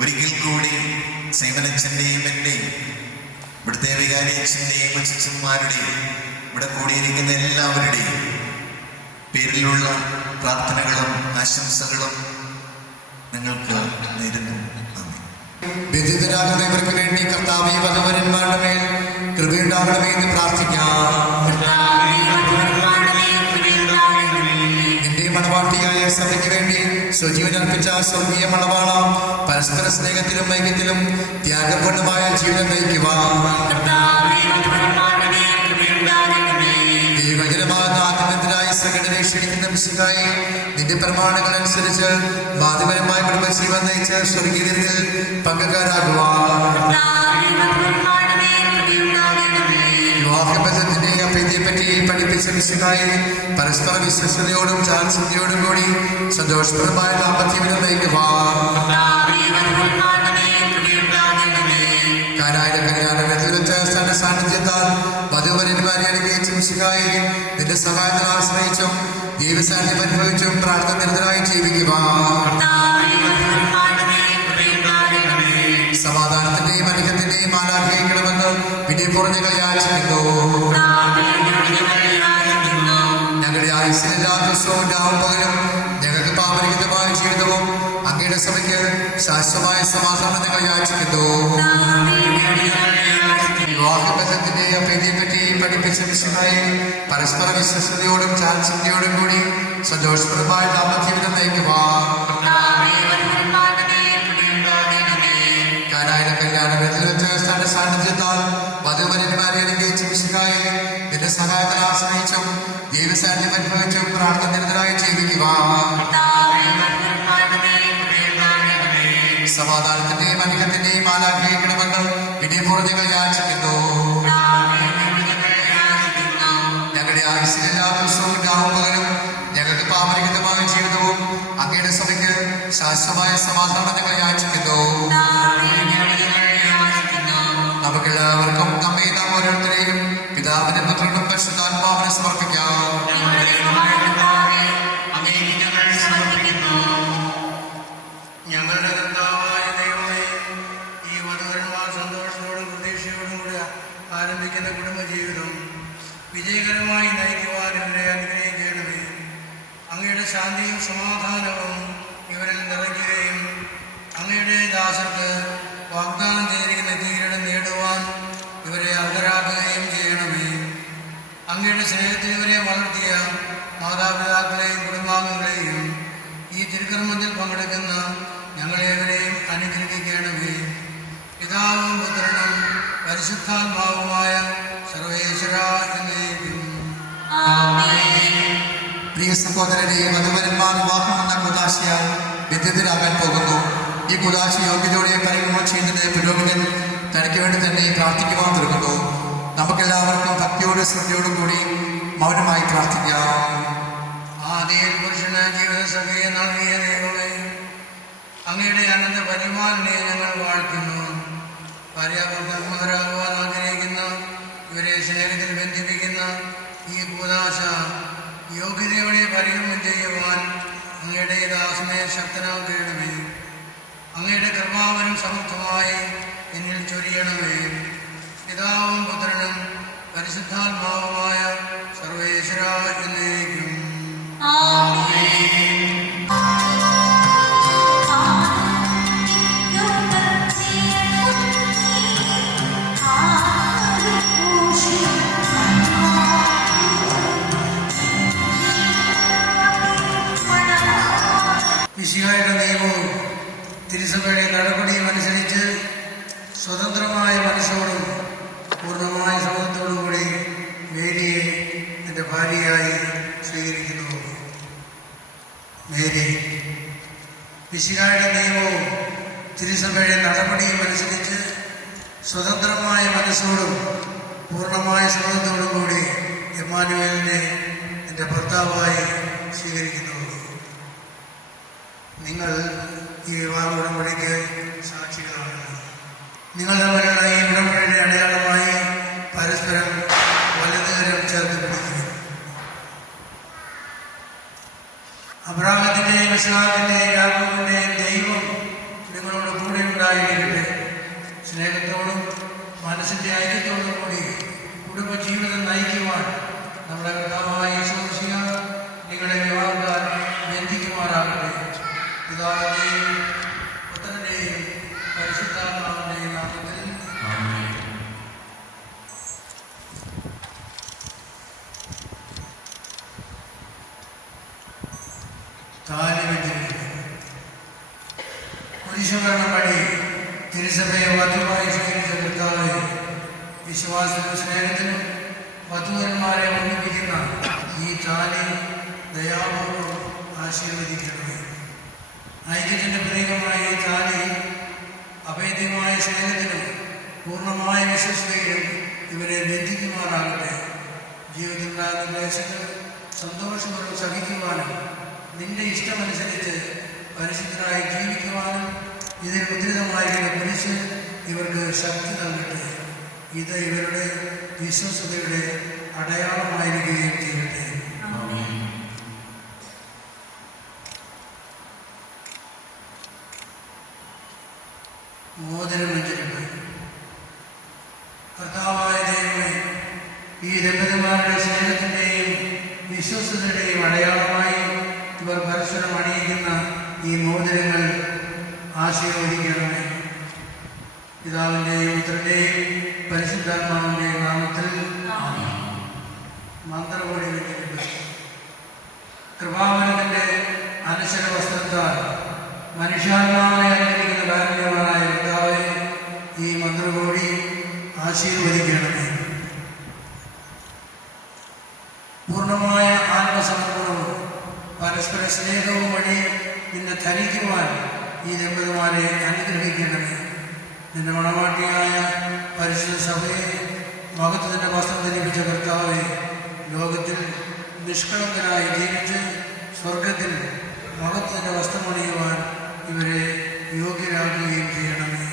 ഒരിക്കൽ കൂടി സൈമനച്ഛൻ്റെയും എൻ്റെയും ഇവിടുത്തെ വികാരിയച്ഛൻ്റെയും അച്ഛന്മാരുടെയും ഇവിടെ കൂടിയിരിക്കുന്ന എല്ലാവരുടെയും പേരിലുള്ള പ്രാർത്ഥനകളും ആശംസകളും നിങ്ങൾക്ക് നേരുന്നു. വ്യതിതരാകുന്നവർക്ക് വേണ്ടി കർത്താവേ വധവരന്മാരുടെ മേൽ കൃപയുണ്ടാകണമേ എന്ന് പ്രാർത്ഥിക്കാം. നിന്റെ മണവാട്ടിയായ സഭയ്ക്ക് വേണ്ടി സ്വജീവൻ അർപ്പിച്ച സ്വർഗീയ മണവാള പരസ്പര സ്നേഹത്തിലും ഐക്യത്തിലും ത്യാഗപൂർണമായ ജീവിതം നയിക്കുവാനായി സംഘടനയെ ക്ഷണിക്കുന്ന മിശിഹായെ നിന്റെ പ്രമാണങ്ങൾ അനുസരിച്ച് ബാധകരമായ കുടുംബജീവൻ നയിച്ച സ്വർഗീയതയിൽ പങ്കുകാരാകുവാൻ വിവാഹബന്ധത്തിന്റെ അപ്രീതിയെപ്പറ്റി പഠിപ്പിച്ച മിശിഹായെ പരസ്പര വിശ്വസ്തയോടും ചാൻസിയോടും കൂടി സന്തോഷപ്രദമായ ദാമ്പത്യവിധം നയിക്കുവാൻ കാനായുടെ കല്യാണത്തിൽ വെച്ച തന്റെ സാന്നിധ്യത്താൽ വധുവരന്മാരെ അനുഗ്രഹിച്ച മിശിഹായെ നിന്റെ സഹായത്തിൽ ആശ്രയിച്ചും ദൈവസാന്നിധ്യം അനുഭവിച്ചും പ്രാർത്ഥന നിരതരായി ജീവിക്കുവാൻ സമാധാനത്തിന്റെയും ഐക്യത്തിന്റെയും ആരാധിക്കണമെന്ന് വിനയപൂർവ്വം ഞങ്ങൾ യാചിക്കുന്നു. ഞങ്ങളുടെ ആയുസ്സിലെല്ലാ ദിവസവും രാവും പകലും ഞങ്ങൾക്ക് പാപരഹിതമായ ജീവിതവും അങ്ങയുടെ സഭയ്ക്ക് ശാശ്വതമായ സമാധാനം ഞങ്ങൾ യാചിക്കുന്നു. വിവാഹബന്ധത്തിന്റെ അപ്രീതിയെപ്പറ്റി പഠിപ്പിച്ച മിശിഹായെ പരസ്പര വിശ്വസ്തയോടും ചാൻസിന്റെയോടും കൂടി സന്തോഷപ്രദമായ ദാമ്പത്യവിധം നയിക്കുവാൻ കാനായുടെ കല്യാണത്തിൽ വെച്ച തന്റെ സാന്നിധ്യത്താൽ വധുവരന്മാരെ അനുഗ്രഹിച്ച മിശിഹായെ നിന്റെ സഹായത്തിൽ ആശ്രയിച്ചും ദൈവസാന്നിധ്യം അനുഭവിച്ചും പ്രാർത്ഥന നിരതരായി ജീവിക്കുവാൻ സമാധാനത്തിന്റെയും ഐക്യത്തിന്റെയും ആരാധിക്കണമെന്ന് വിനയപൂർവ്വം ഞങ്ങൾ യാചിക്കുന്നു. ഞങ്ങളുടെ ആയുസ്സിലെല്ലാ ദിവസവും രാവും പകലും ഞങ്ങൾക്ക് പാപരഹിതമായ ജീവിതവും അങ്ങയുടെ സഭയ്ക്ക് ശാശ്വതമായ സമാധാനം ഞങ്ങൾ യാചിക്കുന്നു. നമുക്കെല്ലാവർക്കും നമ്മെ നാം ഓരോരുത്തരെയും പിതാവിനും പുത്രനും പരിശുദ്ധാത്മാവിനെ സമർപ്പിക്കാം. ശാന്തിയും സമാധാനവും ഇവരിൽ നിറയ്ക്കുകയും അങ്ങയുടെ ദാസർക്ക് വാഗ്ദാനം ചെയ്തിരിക്കുന്ന കിരീടം നേടുവാൻ ഇവരെ അർഹരാക്കുകയും ചെയ്യണമേ. അങ്ങയുടെ സ്നേഹത്തിൽ ഇവരെ വളർത്തിയ മാതാപിതാക്കളെയും കുടുംബാംഗങ്ങളെയും ഈ തിരുക്കർമ്മത്തിൽ പങ്കെടുക്കുന്ന ഞങ്ങളേവരെയും അനുഗ്രഹിക്കണമേ. പിതാവും പുത്രനും പരിശുദ്ധാത്മാവുമായ സർവേശ്വര എന്നേക്കും. പ്രിയ സഹോദരരെ, വധുവരന്മാർ വിവാഹം എന്ന കുദാശയാൽ വിദ്യുതരാകാൻ പോകുന്നു. ഈ കുദാശ യോഗ്യതയോടെ പരിഗണന ചെയ്യുന്നത് പുരോഹിതൻ തനിക്ക് വേണ്ടി തന്നെ പ്രാർത്ഥിക്കുവാൻ തുടങ്ങുന്നു. നമുക്കെല്ലാവർക്കും ഭക്തിയോടും ശ്രദ്ധയോടും കൂടി മൗനമായി പ്രാർത്ഥിക്കാം. ആദിയിൽ പുരുഷന് ജീവിതസഖയെ നൽകിയ ദൈവമേ, അങ്ങയുടെ അനന്ത പരിപാലനെ ഞങ്ങൾ വാഴ്ത്തുന്നു. ഭാര്യാഭർത്താക്കന്മാരാകുവാൻ ആഗ്രഹിക്കുന്ന ഇവരെ സ്നേഹത്തിൽ ബന്ധിപ്പിക്കുന്ന ഈ കൂദാശ യോഗ്യതയോടെ പരിഗണനം ചെയ്യുവാൻ അങ്ങയുടെ ദാസനെ ശക്തനാക്കണമേ. അങ്ങയുടെ കൃപാവനം സമർത്ഥമായി എന്നിൽ ചൊരിയണമേ. പിതാവും പുത്രനും പരിശുദ്ധാത്മാവുമായ സർവേശ്വര എന്നേക്കും. മിശിഹായുടെ നിയമവും തിരുസഭയുടെ നടപടിയും അനുസരിച്ച് സ്വതന്ത്രമായ മനസ്സോടും പൂർണ്ണമായ സമ്മതത്തോടും കൂടി മേരിയെ എൻ്റെ ഭാര്യയായി സ്വീകരിക്കുന്നു. മേരി, മിശിഹായുടെ നിയമവും തിരുസഭയുടെ നടപടിയും അനുസരിച്ച് സ്വതന്ത്രമായ മനസ്സോടും പൂർണ്ണമായ സമ്മതത്തോടും കൂടി എമ്മാനുവേലിനെ എൻ്റെ ഭർത്താവായി സ്വീകരിക്കുന്നു. നിങ്ങൾ ഈ വിവാഹ ഉടമ്പടിക്ക് സാക്ഷികളാണ്. നിങ്ങൾ തമ്മിലുള്ള ഈ ഉടമ്പടിയുടെ അടയാളമായി പരസ്പരം വലതുകരം ചേർത്ത് പിടിക്കുക. അബ്രാഹത്തിന്റെയും ഇസ്ഹാക്കിന്റെയും യാക്കോബിന്റെയും ദൈവം നിങ്ങളോട് കൂടെ ഉണ്ടായിരിക്കട്ടെ. സ്നേഹത്തോടും മനസ്സിന്റെ ഐക്യത്തോടും കൂടി കുടുംബജീവിതം നയിക്കുവാൻ നമ്മുടെ കർത്താവായ യേശു മിശിഹ നിങ്ങളെ വിവാഹത്താൽ ബന്ധിക്കുമാറാകട്ടെ. പിതാവിന്റെയും പുത്രന്റെയും പരിശുദ്ധാത്മാവിന്റെയും നാമത്തിൽ. കുരിശുമരണം വഴി തിരുസഭയെ വധുവായി സ്വീകരിച്ച കർത്താവേ, വിശ്വാസത്തിനും സ്നേഹത്തിനും വധുവരന്മാരെ ഒന്നിപ്പിക്കുന്ന ഈ താലി ദയാപൂർവ്വം ആശീർവദിക്കണമേ. ഐക്യത്തിൻ്റെ പ്രതീകമായ ഈ താലി അഭേദ്യമായ സ്നേഹത്തിനും പൂർണ്ണമായ വിശ്വസ്തയിലും ഇവരെ ബന്ധിക്കുമാറാകട്ടെ. ജീവിതത്തിലുണ്ടാകുന്ന ക്ലേശങ്ങൾ സന്തോഷപൂർവ്വം സഹിക്കുവാനും നിന്റെ ഇഷ്ടമനുസരിച്ച് പരിശുദ്ധരായി ജീവിക്കുവാനും ഇതിൽ മുദ്രിതമായിരിക്കുന്ന കുരിശ് ഇവർക്ക് ശക്തി നൽകട്ടെ. ഇത് ഇവരുടെ വിശ്വസ്തയുടെ അടയാളമായിരിക്കുകയും ചെയ്യട്ടെ. മോദനമഞ്ചരിപ്പ്. കർത്താവായ ദൈവമേ, ഈ ദമ്പതിമാരുടെ സ്നേഹത്തിൻ്റെയും വിശ്വസ്തതയുടെയും അടയാളമായി ഇവർ പരസ്പരം അണിയിക്കുന്ന ഈ മോതിരങ്ങൾ ആശീർവദിക്കണമേ. പിതാവിൻ്റെയും പുത്രൻ്റെയും പരിശുദ്ധാത്മാവിൻ്റെയും നാമത്തിൽ. മന്ത്രകോടി വെച്ചിട്ടുണ്ട്. കൃപാവനത്തിൻ്റെ അനശ്വര വസ്ത്രത്താൽ മനുഷ്യാത്മാവിനെ അനുകരിക്കുന്ന കാരുണ്യവാനായ കർത്താവേ, ഈ മന്ത്രകോടി ആശീർവദിക്കണമേ. പൂർണ്ണമായ ആത്മസമർപ്പണവും പരസ്പര സ്നേഹവും വഴി നിന്നെ ധരിക്കുവാൻ ഈ ദമ്പതിമാരെ അനുഗ്രഹിക്കണമേ. നിന്റെ മണവാട്ടിയായ പരിശുദ്ധ സഭയെ മഹത്വത്തിൻ്റെ വസ്ത്രം ധരിപ്പിച്ച കർത്താവെ, ലോകത്തിൽ നിഷ്കളങ്കരായി ജീവിച്ച് സ്വർഗത്തിൽ മഹത്വത്തിൻ്റെ വസ്ത്രമണിയുവാൻ ഇവരെ യോഗ്യരാക്കുകയും ചെയ്യണമേ.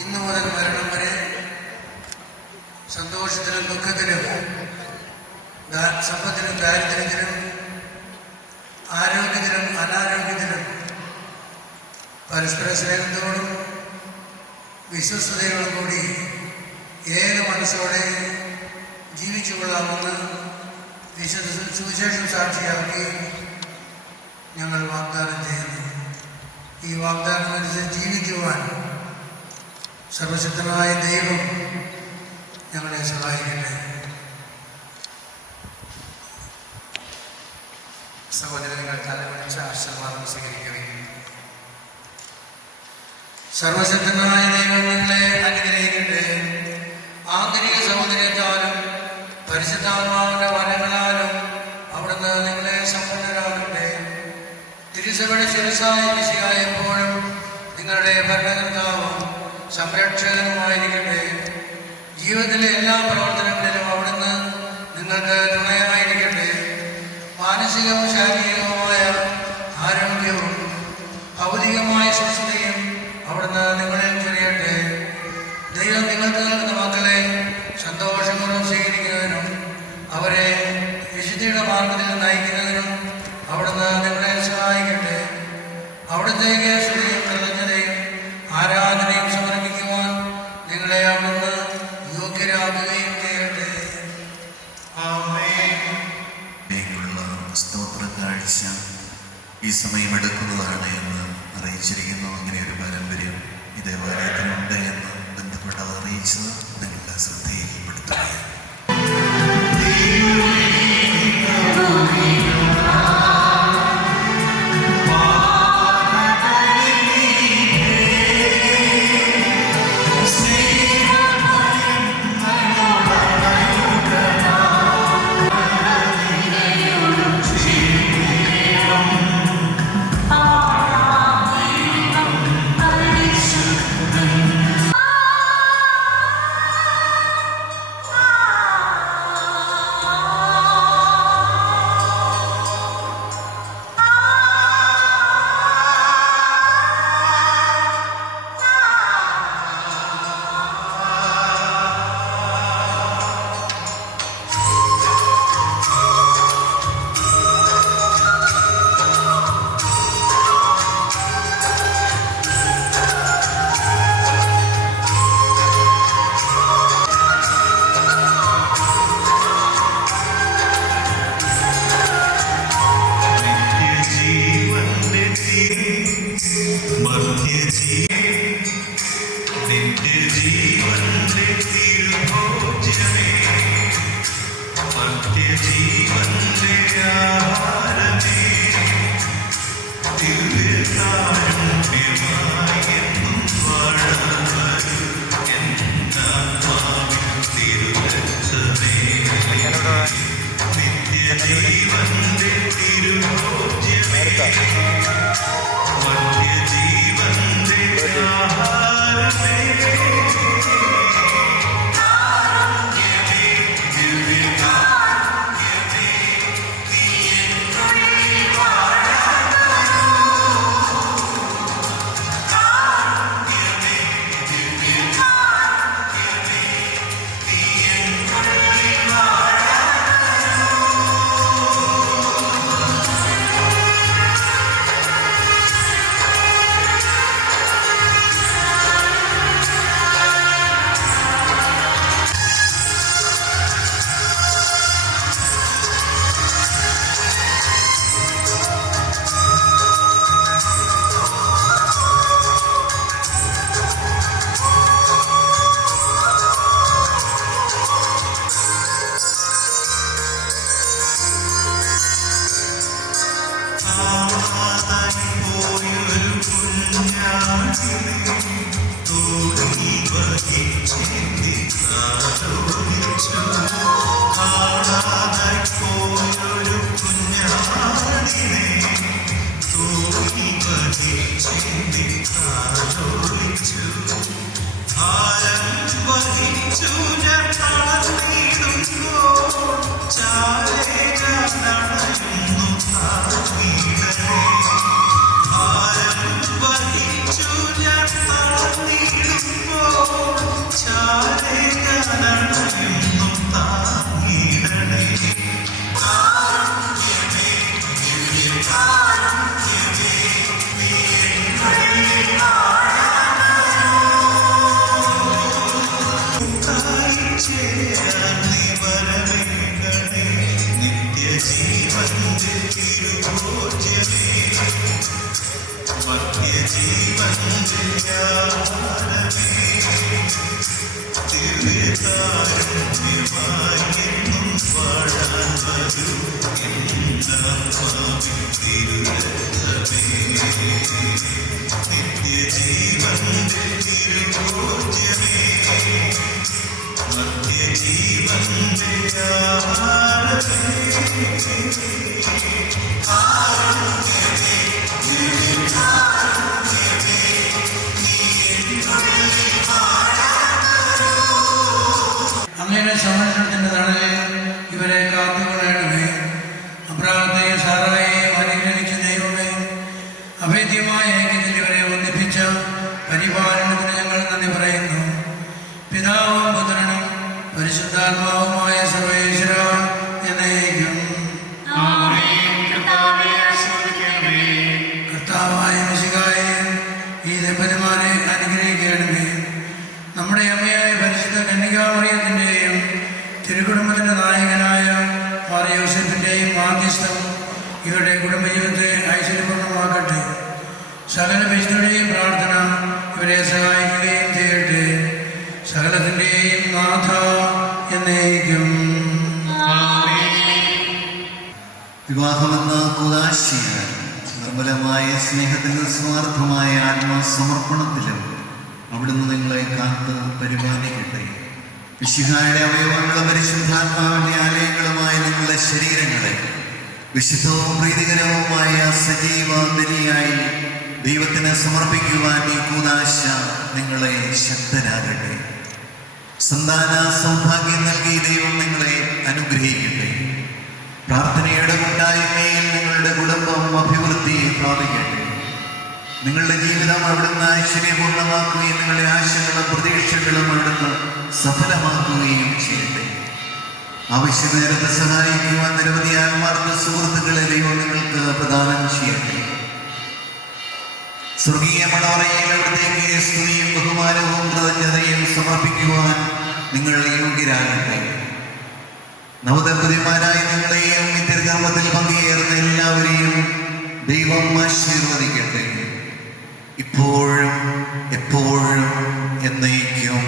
ഇന്നു മുതൽ മരണം വരെ സന്തോഷത്തിനും ദുഃഖത്തിനും സമ്പത്തിനും ദാരിദ്ര്യത്തിനും ആരോഗ്യത്തിനും അനാരോഗ്യത്തിനും പരസ്പര സ്നേഹത്തോടും വിശ്വസ്തയോടും കൂടി ഏത് മനസ്സോടെ ജീവിച്ചു കൊള്ളാമെന്ന് വിശുദ്ധ സുവിശേഷം സാക്ഷിയാക്കി ഞങ്ങൾ വാഗ്ദാനം ചെയ്യുന്നു. ഈ വാഗ്ദാനം അനുസരിച്ച് ജീവിക്കുവാൻ സർവശക്തനായ ദൈവം ഞങ്ങളെ സഹായിക്കട്ടെ. സഹോദരങ്ങൾ തലവടിച്ച ആശീർവാദം സ്വീകരിക്കുകയും സർവശക്തനായ ദൈവം നിങ്ങളെ അനുഗ്രഹിക്കട്ടെ. ആന്തരിക സൗന്ദര്യത്താലും പരിശുദ്ധാത്മാവിന്റെ വരങ്ങളാലും അവിടുന്ന് നിങ്ങളെ സമ്പന്നരാകട്ടെ. തിരുസഭയുടെ ശിരസായ ദിശയായപ്പോഴും നിങ്ങളുടെ ഭരണകർത്താവും സംരക്ഷകനുമായിരിക്കട്ടെ. ജീവിതത്തിലെ എല്ലാ പ്രവർത്തനങ്ങളിലും അവിടുന്ന് നിങ്ങൾക്ക് തുണയായിരിക്കട്ടെ. മാനസികവും ശാരീരികവുമായ ആരോഗ്യവും ഭൗതികമായ സ്വസ്ഥതയും അവിടുന്ന് നിങ്ങളിൽ ചൊരിയട്ടെ. ദൈവം നിങ്ങൾക്ക് നൽകുന്ന മക്കളെ സന്തോഷപൂർവ്വം സ്വീകരിക്കുന്നതിനും അവരെ വിശുദ്ധിയുടെ മാർഗത്തിൽ നയിക്കുന്നതിനും അവിടുന്ന് നിങ്ങളെ സഹായിക്കട്ടെ. അവിടുത്തേക്ക് സ്തുതിയും കൃതജ്ഞതയും ആരാധനയും സമർപ്പിക്കുവാൻ നിങ്ങളെ അവിടുന്ന് യോഗ്യരാകുകയും ചെയ്യട്ടെ. സ്തോത്ര കാഴ്ച ഈ സമയം എടുക്കുന്നതാണ് എന്ന് അറിയിച്ചിരിക്കുന്നു. അങ്ങനെ ഒരു പാരമ്പര്യം ഈ ദേവാലയത്തിനുണ്ട് എന്ന് ബന്ധപ്പെട്ടത് അറിയിച്ചത് നിങ്ങളുടെ ശ്രദ്ധയിൽപ്പെടുത്തുകയാണ്. Ah അങ്ങനെ സംരക്ഷണത്തിന്റെ തണലിൽ ഇവരെ കാത്തുകൊള്ളണമേ. അബ്രാഹത്തെയും സാറായെയും അനുഗ്രഹിച്ച ദൈവമേ, അഭേദ്യമായ ഐക്യത്തിൽ ഇവരെ ഒന്നിപ്പിച്ച പരിപാലനത്തിന് ഞങ്ങൾ നന്ദി പറയുന്നു. പിതാവും പുത്രനും പരിശുദ്ധാത്മാവുമായ സർവേശ്വര എന്നേക്കും. കർത്താവായ മിശിഹായേ, ഈ ദമ്പതിമാരെ അനുഗ്രഹിക്കണമേ. നമ്മുടെ അമ്മയായ പരിശുദ്ധ കന്യകാമറിയത്തിൻ്റെയും തിരുക്കുടുംബത്തിൻ്റെ നായകനായ മാർ യോസേഫിൻ്റെയും മാധ്യസ്ഥം ഇവരുടെ കുടുംബജീവിതത്തെ ഐശ്വര്യപൂർണ്ണമാക്കട്ടെ. സകല വിശുദ്ധരുടെയും പ്രാർത്ഥന ഇവരെ സഹായിക്കുകയും ചെയ്യട്ടെ. സകലത്തിൻ്റെയും നാഥ എന്നേക്കും. വിവാഹമെന്ന കൂദാശയാൽ നിർമ്മലമായ സ്നേഹത്തിലും സ്വാർത്ഥമായ ആത്മസമർപ്പണത്തിലും അവിടുന്ന് നിങ്ങളെ കാത്ത് പരിപാലിക്കട്ടെ. മിശിഹായുടെ അവയവങ്ങളും പരിശുദ്ധാത്മാവിന്റെ ആലയങ്ങളുമായ നിങ്ങളുടെ ശരീരങ്ങളെ വിശുദ്ധവും പ്രീതികരവുമായ സജീവ ബലിയായി ദൈവത്തിന് സമർപ്പിക്കുവാൻ ഈ കൂദാശ നിങ്ങളെ ശക്തരാകട്ടെ. സന്താന സൗഭാഗ്യം നൽകി ദൈവം നിങ്ങളെ അനുഗ്രഹിക്കട്ടെ. പ്രാർത്ഥനയുടെ കൂട്ടായ്മയിൽ നിങ്ങളുടെ കുടുംബം അഭിവൃദ്ധി പ്രാപിക്കട്ടെ. നിങ്ങളുടെ ജീവിതം അവിടുന്ന് ഐശ്വര്യപൂർണ്ണമാക്കുകയും നിങ്ങളുടെ ആശകളും പ്രതീക്ഷകളും അവിടുന്ന് സഫലമാക്കുകയും ചെയ്യട്ടെ. ആവശ്യ നേരത്തെ സഹായിക്കുവാൻ നിരവധി ആത്മാർത്ഥ സുഹൃത്തുക്കളെ ദൈവം നിങ്ങൾക്ക് പ്രദാനം ചെയ്യട്ടെ. സ്വർഗീയ മണവറയിൽ അവിടത്തേക്ക് സ്തുതിയും ബഹുമാനവും കൃതജ്ഞതയും സമർപ്പിക്കുവാൻ നിങ്ങൾ യോഗ്യരാകട്ടെ. നവദമ്പതിമാരായ നിങ്ങളെയും ഈ തിരുകർമ്മത്തിൽ പങ്കുചേർന്ന എല്ലാവരെയും ദൈവം ആശീർവദിക്കട്ടെ, ഇപ്പോഴും എപ്പോഴും എന്നേക്കും.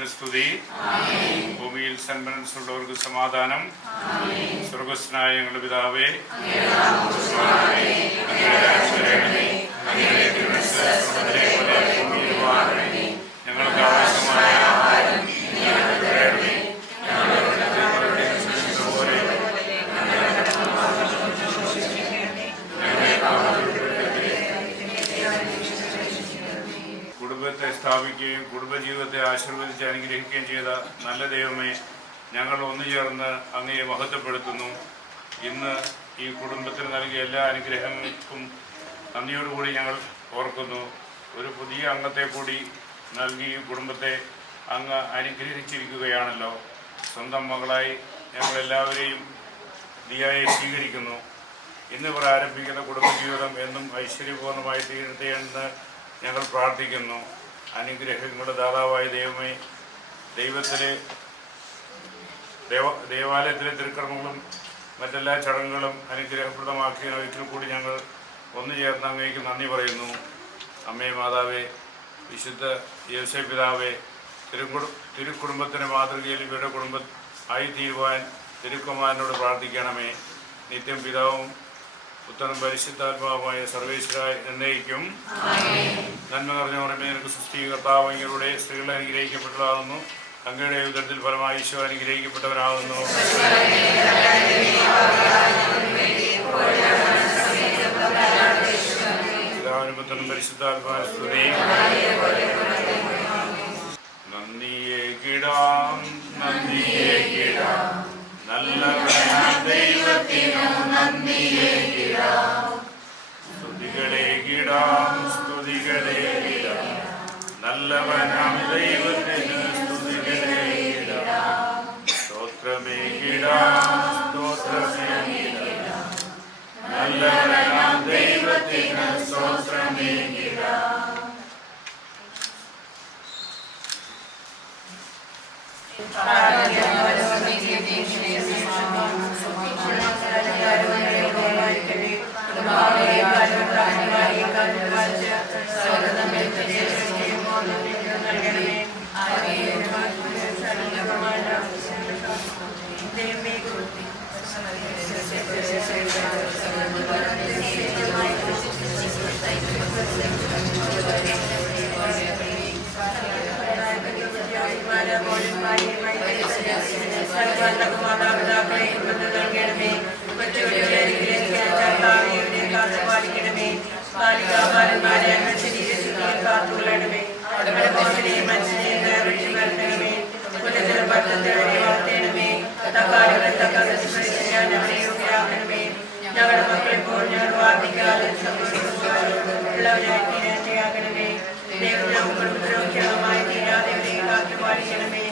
നാമത്തിന് സ്തുതി. ഭൂമിയിൽ സന്മനസ്സുള്ളവർക്ക് സമാധാനം. സ്വർഗസ്നായ ഞങ്ങളുടെ പിതാവേ, ഞങ്ങൾക്ക് ആവശ്യമായ ആഹാരം കുടുംബത്തെ സ്ഥാപിക്കുകയും കുടുംബജീവിതത്തെ ആശീർവദിച്ച് അനുഗ്രഹിക്കുകയും ചെയ്ത നല്ല ദൈവമേ, ഞങ്ങൾ ഒന്നുചേർന്ന് അങ്ങയെ മഹത്വപ്പെടുത്തുന്നു. ഇന്ന് ഈ കുടുംബത്തിന് നൽകിയ എല്ലാ അനുഗ്രഹങ്ങൾക്കും നന്ദിയോടുകൂടി ഞങ്ങൾ ഓർക്കുന്നു. ഒരു പുതിയ അംഗത്തെ കൂടി നൽകി ഈ കുടുംബത്തെ അങ്ങ് അനുഗ്രഹിച്ചിരിക്കുകയാണല്ലോ. സ്വന്തം മകളായി ഞങ്ങളെല്ലാവരെയും ദിയായെ സ്വീകരിക്കുന്നു. ഇന്ന് ആരംഭിക്കുന്ന കുടുംബജീവിതം എന്നും ഐശ്വര്യപൂർണ്ണമായി തീരട്ടെ എന്ന് ഞങ്ങൾ പ്രാർത്ഥിക്കുന്നു. അനുഗ്രഹങ്ങളുടെ ദാതാവായ ദൈവമേ, ദേവാലയത്തിലെ തിരുക്കർമ്മങ്ങളും മറ്റെല്ലാ ചടങ്ങുകളും അനുഗ്രഹപ്രദമാക്കിയ ഒരിക്കൽ കൂടി ഞങ്ങൾ ഒന്നുചേർന്ന് അങ്ങേക്ക് നന്ദി പറയുന്നു. അമ്മേ മാതാവേ, വിശുദ്ധ യോസേപ്പ് പിതാവേ, തിരുക്കുടുംബത്തിന് മാതൃകയിൽ ഇവരുടെ കുടുംബം ആയിത്തീരുവാൻ തിരുക്കുമാരനോട് പ്രാർത്ഥിക്കണമേ. നിത്യം പിതാവും പുത്രനും പരിശുദ്ധാത്മാവുമായ സർവേശ്വരായ എന്നേക്കും. നന്മ നിറഞ്ഞ ഉടമേ, നിനക്ക് സൃഷ്ടി കർത്താവ് അങ്ങയുടെ സ്ത്രീകളെ അനുഗ്രഹിക്കപ്പെട്ടതാകുന്നു. അങ്ങയുടെ ഉദരത്തിൽ ഫലമായി ഈശോ അനുഗ്രഹിക്കപ്പെട്ടവനാകുന്നു. പിതാവിനും പുത്രനും പരിശുദ്ധാത്മാവിനും സ്തുതി. നന്ദിയെ കിടാം, നന്ദിയെ കിടാം, നല്ലവനാം ദൈവത്തിനു നന്ദിയെ കിടാം. സ്തുതികളെ കിടാം, സ്തുതികളെ കിടാം, നല്ലവനാം ദൈവത്തിന് സ്തുതികളെ കിടാം. സ്തോത്രമേ കിടാം, സ്തോത്രമേ കിടാം, നല്ലവനാം ദൈവത്തിന് സ്തോത്രമേ കിടാം. ഞങ്ങളുടെ മക്കളെപ്പോൾ ഞങ്ങൾ വാർദ്ധിക്കാതെ ദൈവത്തിനും കുടുംബത്തിനും ക്ഷേമമായി തീരാതെ കാത്തു പാലിക്കണമേ.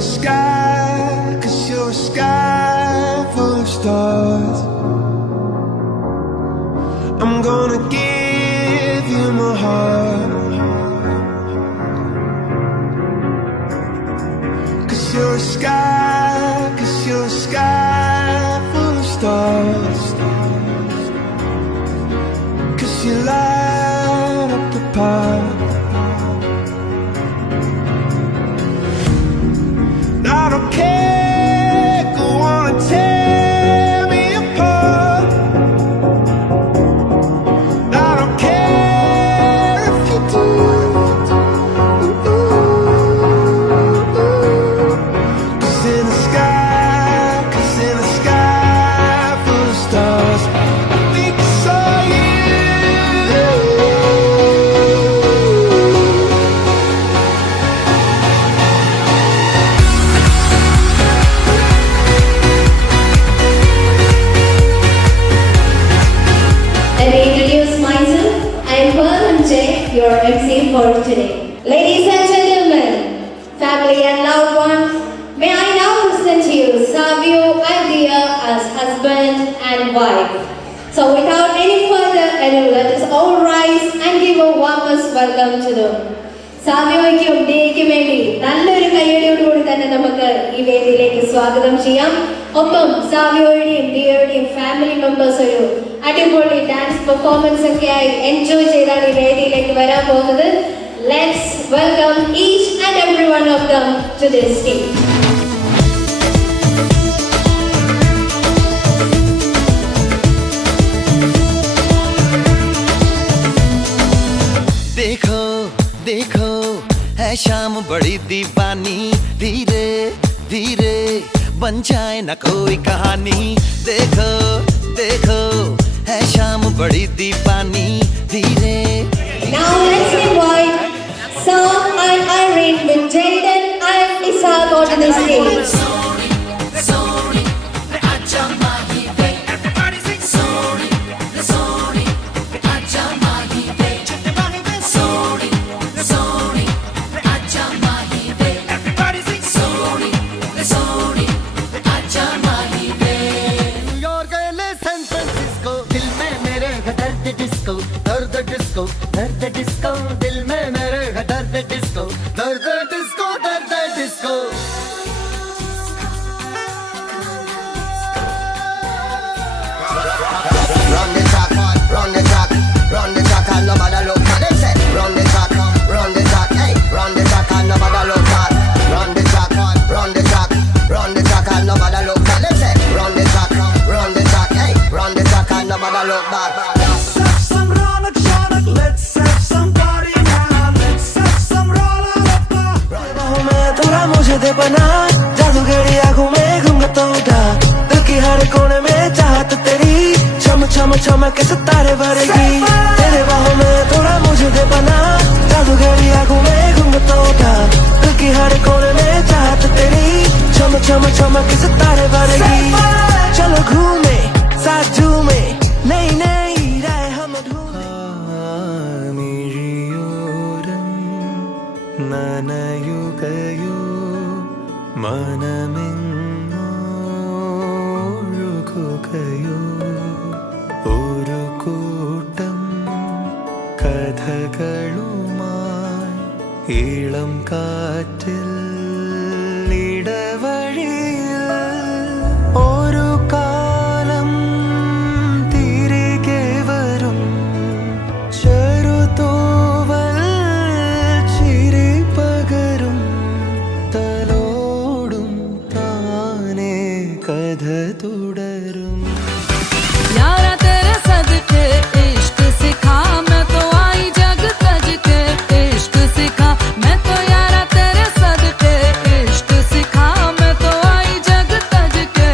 a sky, 'cause you're a sky full of stars. I'm gonna give you my heart, 'cause you're a sky, 'cause you're a sky full of stars. 'Cause you light up the path. I don't care, go on and tear me apart. I don't care if you do. Cause in the sky full of stars, I think I saw you. Let me introduce myself. I am Pearl J, your MC for today. Ladies and gentlemen, family and loved ones, may I now present to you Savio and Dia as husband and wife. So without any further ado, let us all rise and give a warmest welcome to them. സാവിയോയ്ക്കും ഡിയയ്ക്കും വേണ്ടി നല്ലൊരു കയ്യടിയോടുകൂടി തന്നെ നമുക്ക് ഈ വേദിയിലേക്ക് സ്വാഗതം ചെയ്യാം. ഒപ്പം സാവിയോയുടെയും ഡിയയുടെയും family members ഒരു അടിപൊളി ഡാൻസ് പെർഫോമൻസ് ഒക്കെ ആയി എൻജോയ് ചെയ്താണ് ഈ വേദിയിലേക്ക് വരാൻ പോകുന്നത്. Let's welcome each and every one of them to this stage. देखो देखो है शाम बड़ी दीवानी, धीरे धीरे बन जाए न कोई कहानी. देखो देखो है शाम बड़ी दीवानी, धीरे. Now let's invite Sam and Irene with Jaden and Isaac onto the stage. दर्द डिस्को दिल में मेरे दर्द डिस्को, दर्द डिस्को, दर्द disco. Run the track, run the track, run the track and nobody look at them say. Run the track, hey, run the track and nobody look at. Run the track, run the track, run the track and nobody look at them say. Run the track, hey, run the track and nobody look back. मुझे दे बना जादूगरी आंखों में घूंघटों का, दिल की हर कोने में चाहत तेरी चम चम चमक सितारे भरेगी. तेरे बाहों में थोड़ा मुझे दे बना जादूगरी आंखों में घूंघटों का, दिल की हर कोने में चाहत तेरी चम चम चमक सितारे भरेगी. चलो घूमे साथ झूमे नई नई राह हम ढूंढे. നനയുകയോ മനമെങ്ങോഴുകുകയോ ഒരു കൂട്ടം കഥകളുമായി ഇളം കാറ്റിൽ ഇടവഴിയിൽ ഒരു കാലം തിരികെ വരും. ചെറുതൂവൽ ചിരി പകരും, തലോടും താനേ കഥ തുടരും. यारा तेरे सदके इश्क सिखा, मैं तो आई जग तज के इश्क सिखा. मैं तो यारा तेरे सदके इश्क सिखा, मैं तो आई जग तज के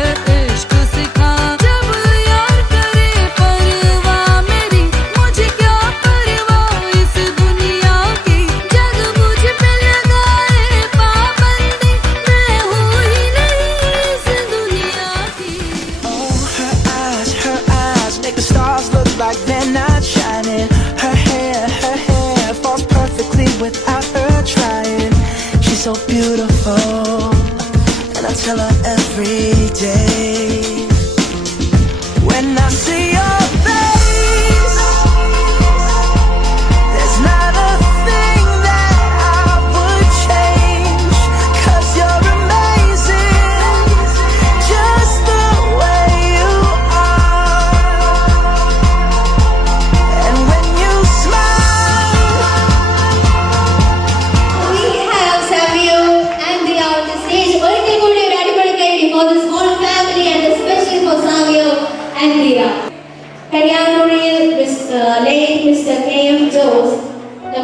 इश्क सिखा. जब यार करे परवाह मेरी, मुझे क्या परवाह इस दुनिया की. जग मुझ पे लगाए पाबंदी, मैं हूँ ही नहीं इस दुनिया की. Her eyes make the stars look like they're not shining. Her hair falls perfectly without her trying. She's so beautiful.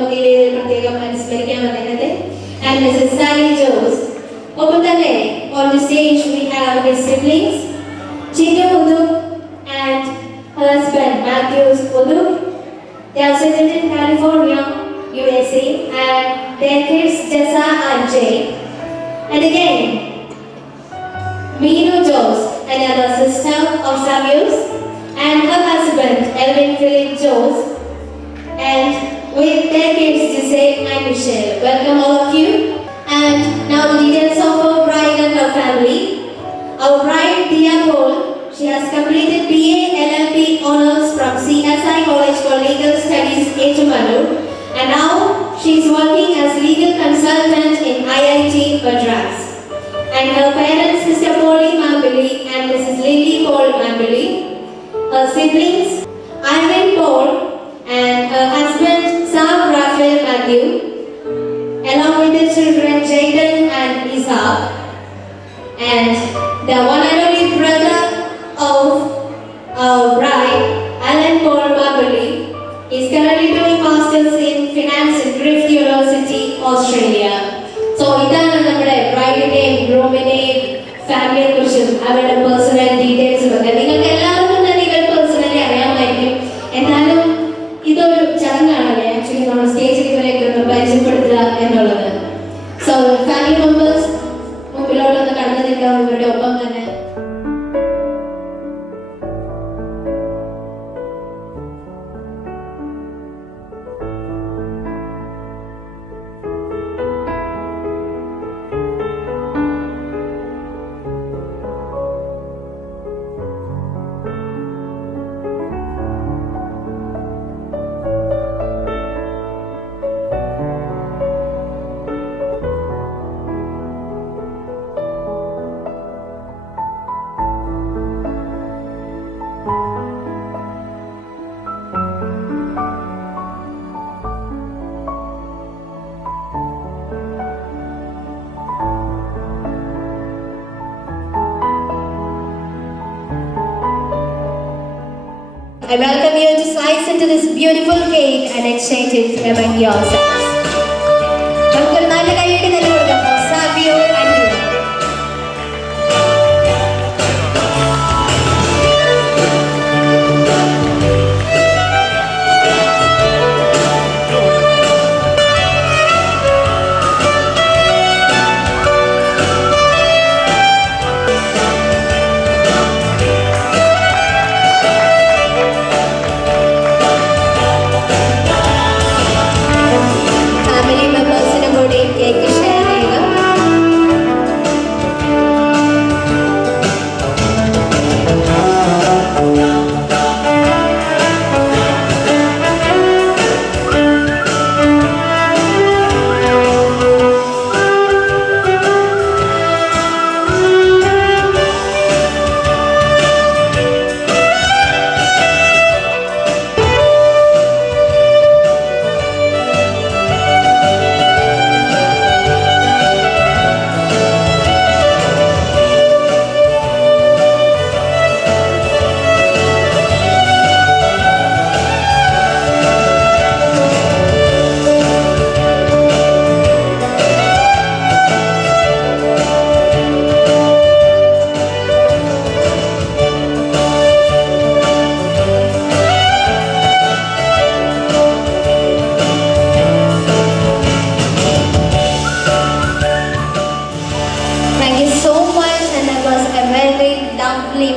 നമുക്ക് ഈ വേദിയിൽ പ്രത്യേകം അനുസ്മരിക്കാൻ അദ്ദേഹത്തെ. And Mrs. Sally Jose. ഒപ്പം തന്നെ on the stage we have his siblings, Chino Uduk and her husband Matthews Uduk. They are settled in California, USA, and their kids Jessa and Jay. And again, Meenu Jose, another sister of Samuels, and her husband Elvin Philip Jose, and with their kids Giselle and Michelle. Welcome all of you. And now the details of our bride and her family. Our bride Dia Paul, she has completed BA LLB honors from CSI College for Legal Studies, Ejumadu, and now she is working as legal consultant in IIT Madras. And her parents, Mr. Polly Mambili and Mrs. Lily Paul Mambili. Her siblings, Ivan Paul and her husband, Sam Raphael Matthew, along with their children, Jaden and Isaac. And the one and only brother of our bride, Alan Paul Mambili, is currently doing masters in finance in Griffith University, Australia. So, ഇതാണ് നമ്മുടെ ബ്രൈഡിന്റെയും ഗ്രൂമിന്റെയും ഫാമിലിയെ കുറിച്ചും അവരുടെ personal ഡീറ്റെയിൽസും ഒക്കെ നിങ്ങൾക്ക് എല്ലാവർക്കും തന്നെ ഇവർ പേഴ്സണലി അറിയാമായിരിക്കും. എന്നാലും ഇതൊരു ചടങ്ങാണല്ലേ ആക്ച്വലി നമ്മൾ സ്റ്റേജിൽ ഇവരെയൊക്കെ ഒന്ന് പരിചയപ്പെടുത്തുക എന്നുള്ളത്. സോ ഫാമിലി മെമ്പേഴ്സ് മുമ്പിലോട്ടൊന്ന് കടന്നു നിൽക്കാം ഇവരുടെ ഒപ്പം തന്നെ. I welcome you to slice into this beautiful cake and exchange it among yourselves. നമുക്കൊരു നല്ല കൈയ്യടി തന്നെ കൊടുക്കാം. Savio and you.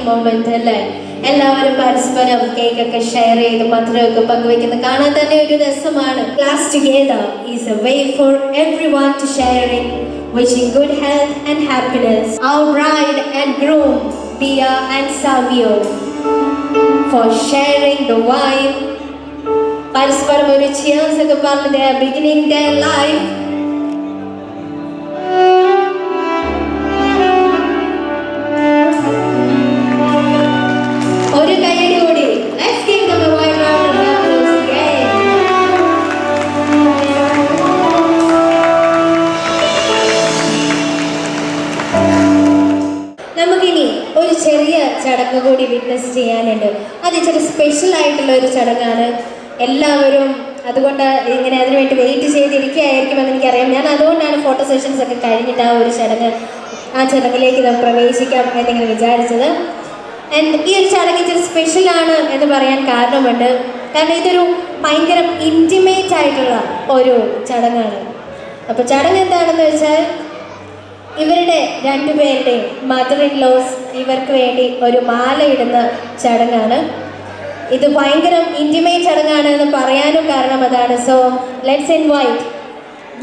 മൊമെന്റ് അല്ലേ? എല്ലാവരും പരസ്പരം കേക്ക് ഒക്കെ ഷെയർ ചെയ്ത് മധുരമൊക്കെ പങ്കുവെക്കുന്നത് കാണാൻ തന്നെ ഒരു രസമാണ്. Class together is a way for everyone to sharing, wishing good health and happiness. Our bride and groom, Dia and Savio, for sharing the wine. പരസ്പരം ഒരു cheers ഒക്കെ പറഞ്ഞ് they are beginning their life. ചടങ്ങ് കൂടി witness ചെയ്യാനുണ്ട്. അത് ഇച്ചിരി special ആയിട്ടുള്ള ഒരു ചടങ്ങാണ്. എല്ലാവരും അതുകൊണ്ട് ഇങ്ങനെ അതിനുവേണ്ടി വെയിറ്റ് ചെയ്തിരിക്കുകയായിരിക്കുമെന്ന് എനിക്കറിയാം. ഞാൻ അതുകൊണ്ടാണ് ഫോട്ടോ സെഷൻസ് ഒക്കെ കഴിഞ്ഞിട്ട് ആ ചടങ്ങിലേക്ക് നാം പ്രവേശിക്കാം എന്നിങ്ങനെ വിചാരിച്ചത്. ആൻഡ് ഈ ഒരു ചടങ്ങ് ഇച്ചിരി സ്പെഷ്യലാണ് എന്ന് പറയാൻ കാരണമുണ്ട്. കാരണം ഇതൊരു ഭയങ്കര ഇൻറ്റിമേറ്റ് ആയിട്ടുള്ള ഒരു ചടങ്ങാണ്. അപ്പോൾ ചടങ്ങ് എന്താണെന്ന് വെച്ചാൽ ഇവരുടെ രണ്ടുപേരുടെയും മദർ ഇൻ ലോസ് ഇവർക്ക് വേണ്ടി ഒരു മാല ഇടുന്ന ചടങ്ങാണ്. ഇത് ഭയങ്കര ഇൻറ്റിമേറ്റ് ചടങ്ങാണ് എന്ന് പറയാനും കാരണം അതാണ്. So let's invite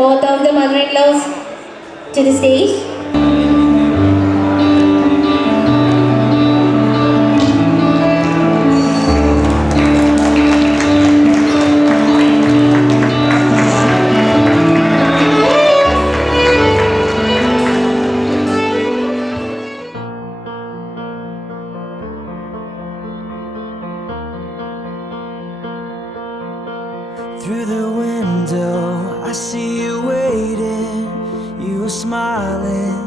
both of the mother in laws to the stage. Through the window, I see you waiting. You are smiling,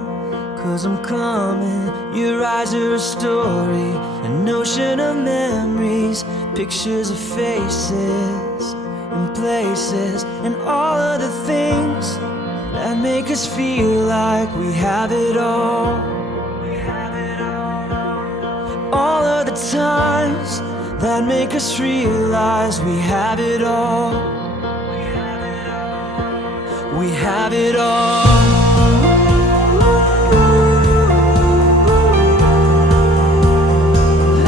'cause I'm coming. Your eyes are a story, an ocean of memories, pictures of faces and places, and all of the things that make us feel like we have it all. All of the times that make us realize we have it all. We have it all.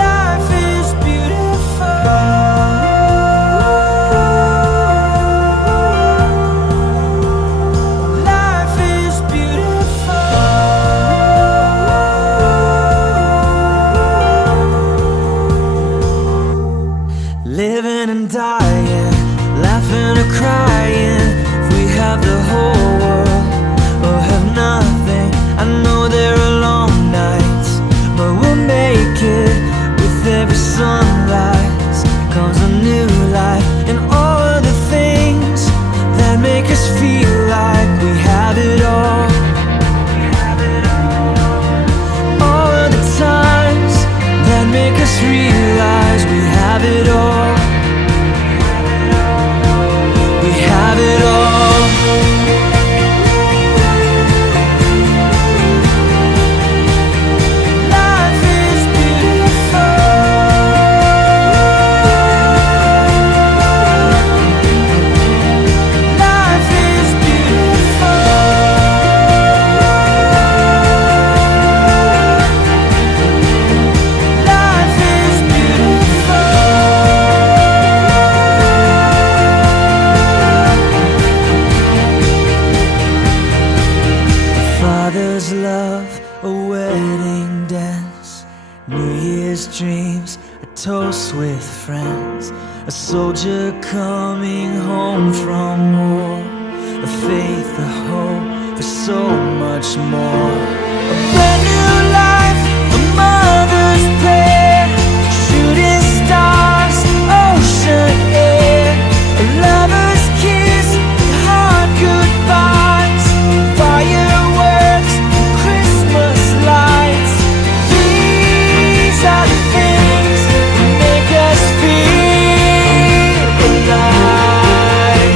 Life is beautiful. Life is beautiful. Living and dying, laughing or crying. If we have the whole world or have nothing, I know there are long nights, but we'll make it. With every sunrise comes a new life, and all of the things that make us feel like we have it all. All of the times that make us realize we have it all. We have it all. Life is beautiful. Life is beautiful. Life is beautiful. A father's love, a wedding dance, New Year's dreams, a toast with friends, a soldier coming home from war, a faith, a hope for so much more. A brand new life, a mother's prayer, shooting stars, ocean air, a lover's kiss, hard goodbyes, fireworks, Christmas lights. These are the things that make us feel alive.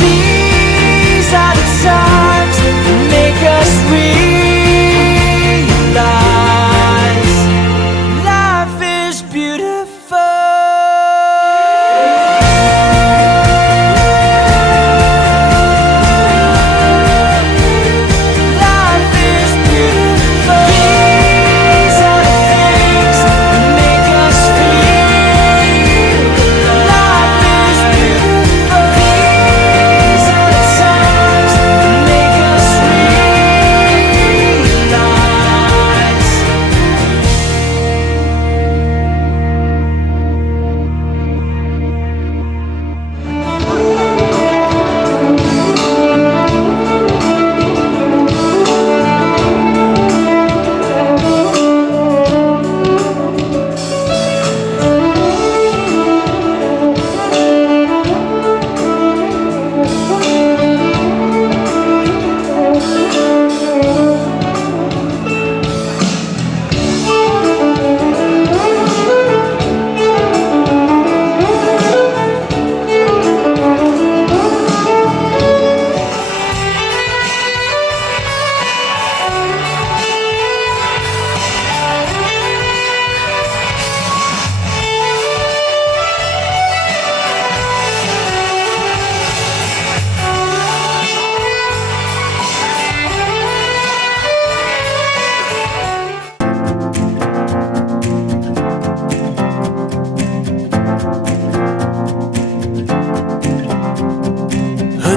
These are the times that make us real.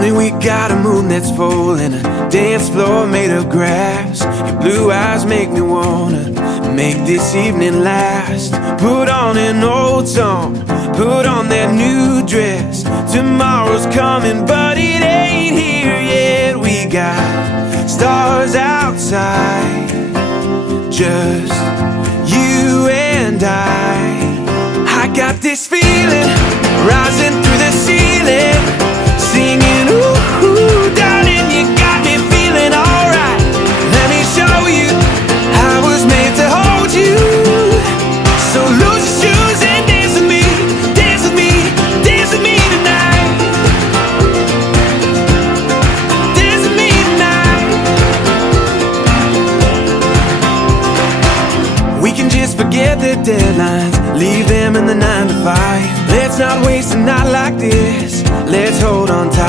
Honey, we got a moon that's full and a dance floor made of grass. Your blue eyes make me wanna make this evening last. Put on an old song, put on that new dress. Tomorrow's coming, but it ain't here yet. We got stars outside, just you and I got this feeling rising through the ceiling, singing, ooh, ooh, darling, you got me feeling alright. Let me show you I was made to hold you. So lose your shoes and dance with me, dance with me, dance with me tonight. Dance with me tonight. We can just forget the deadlines, leave them in the 9 to 5. Let's not waste a night like this. Let's hold on tight.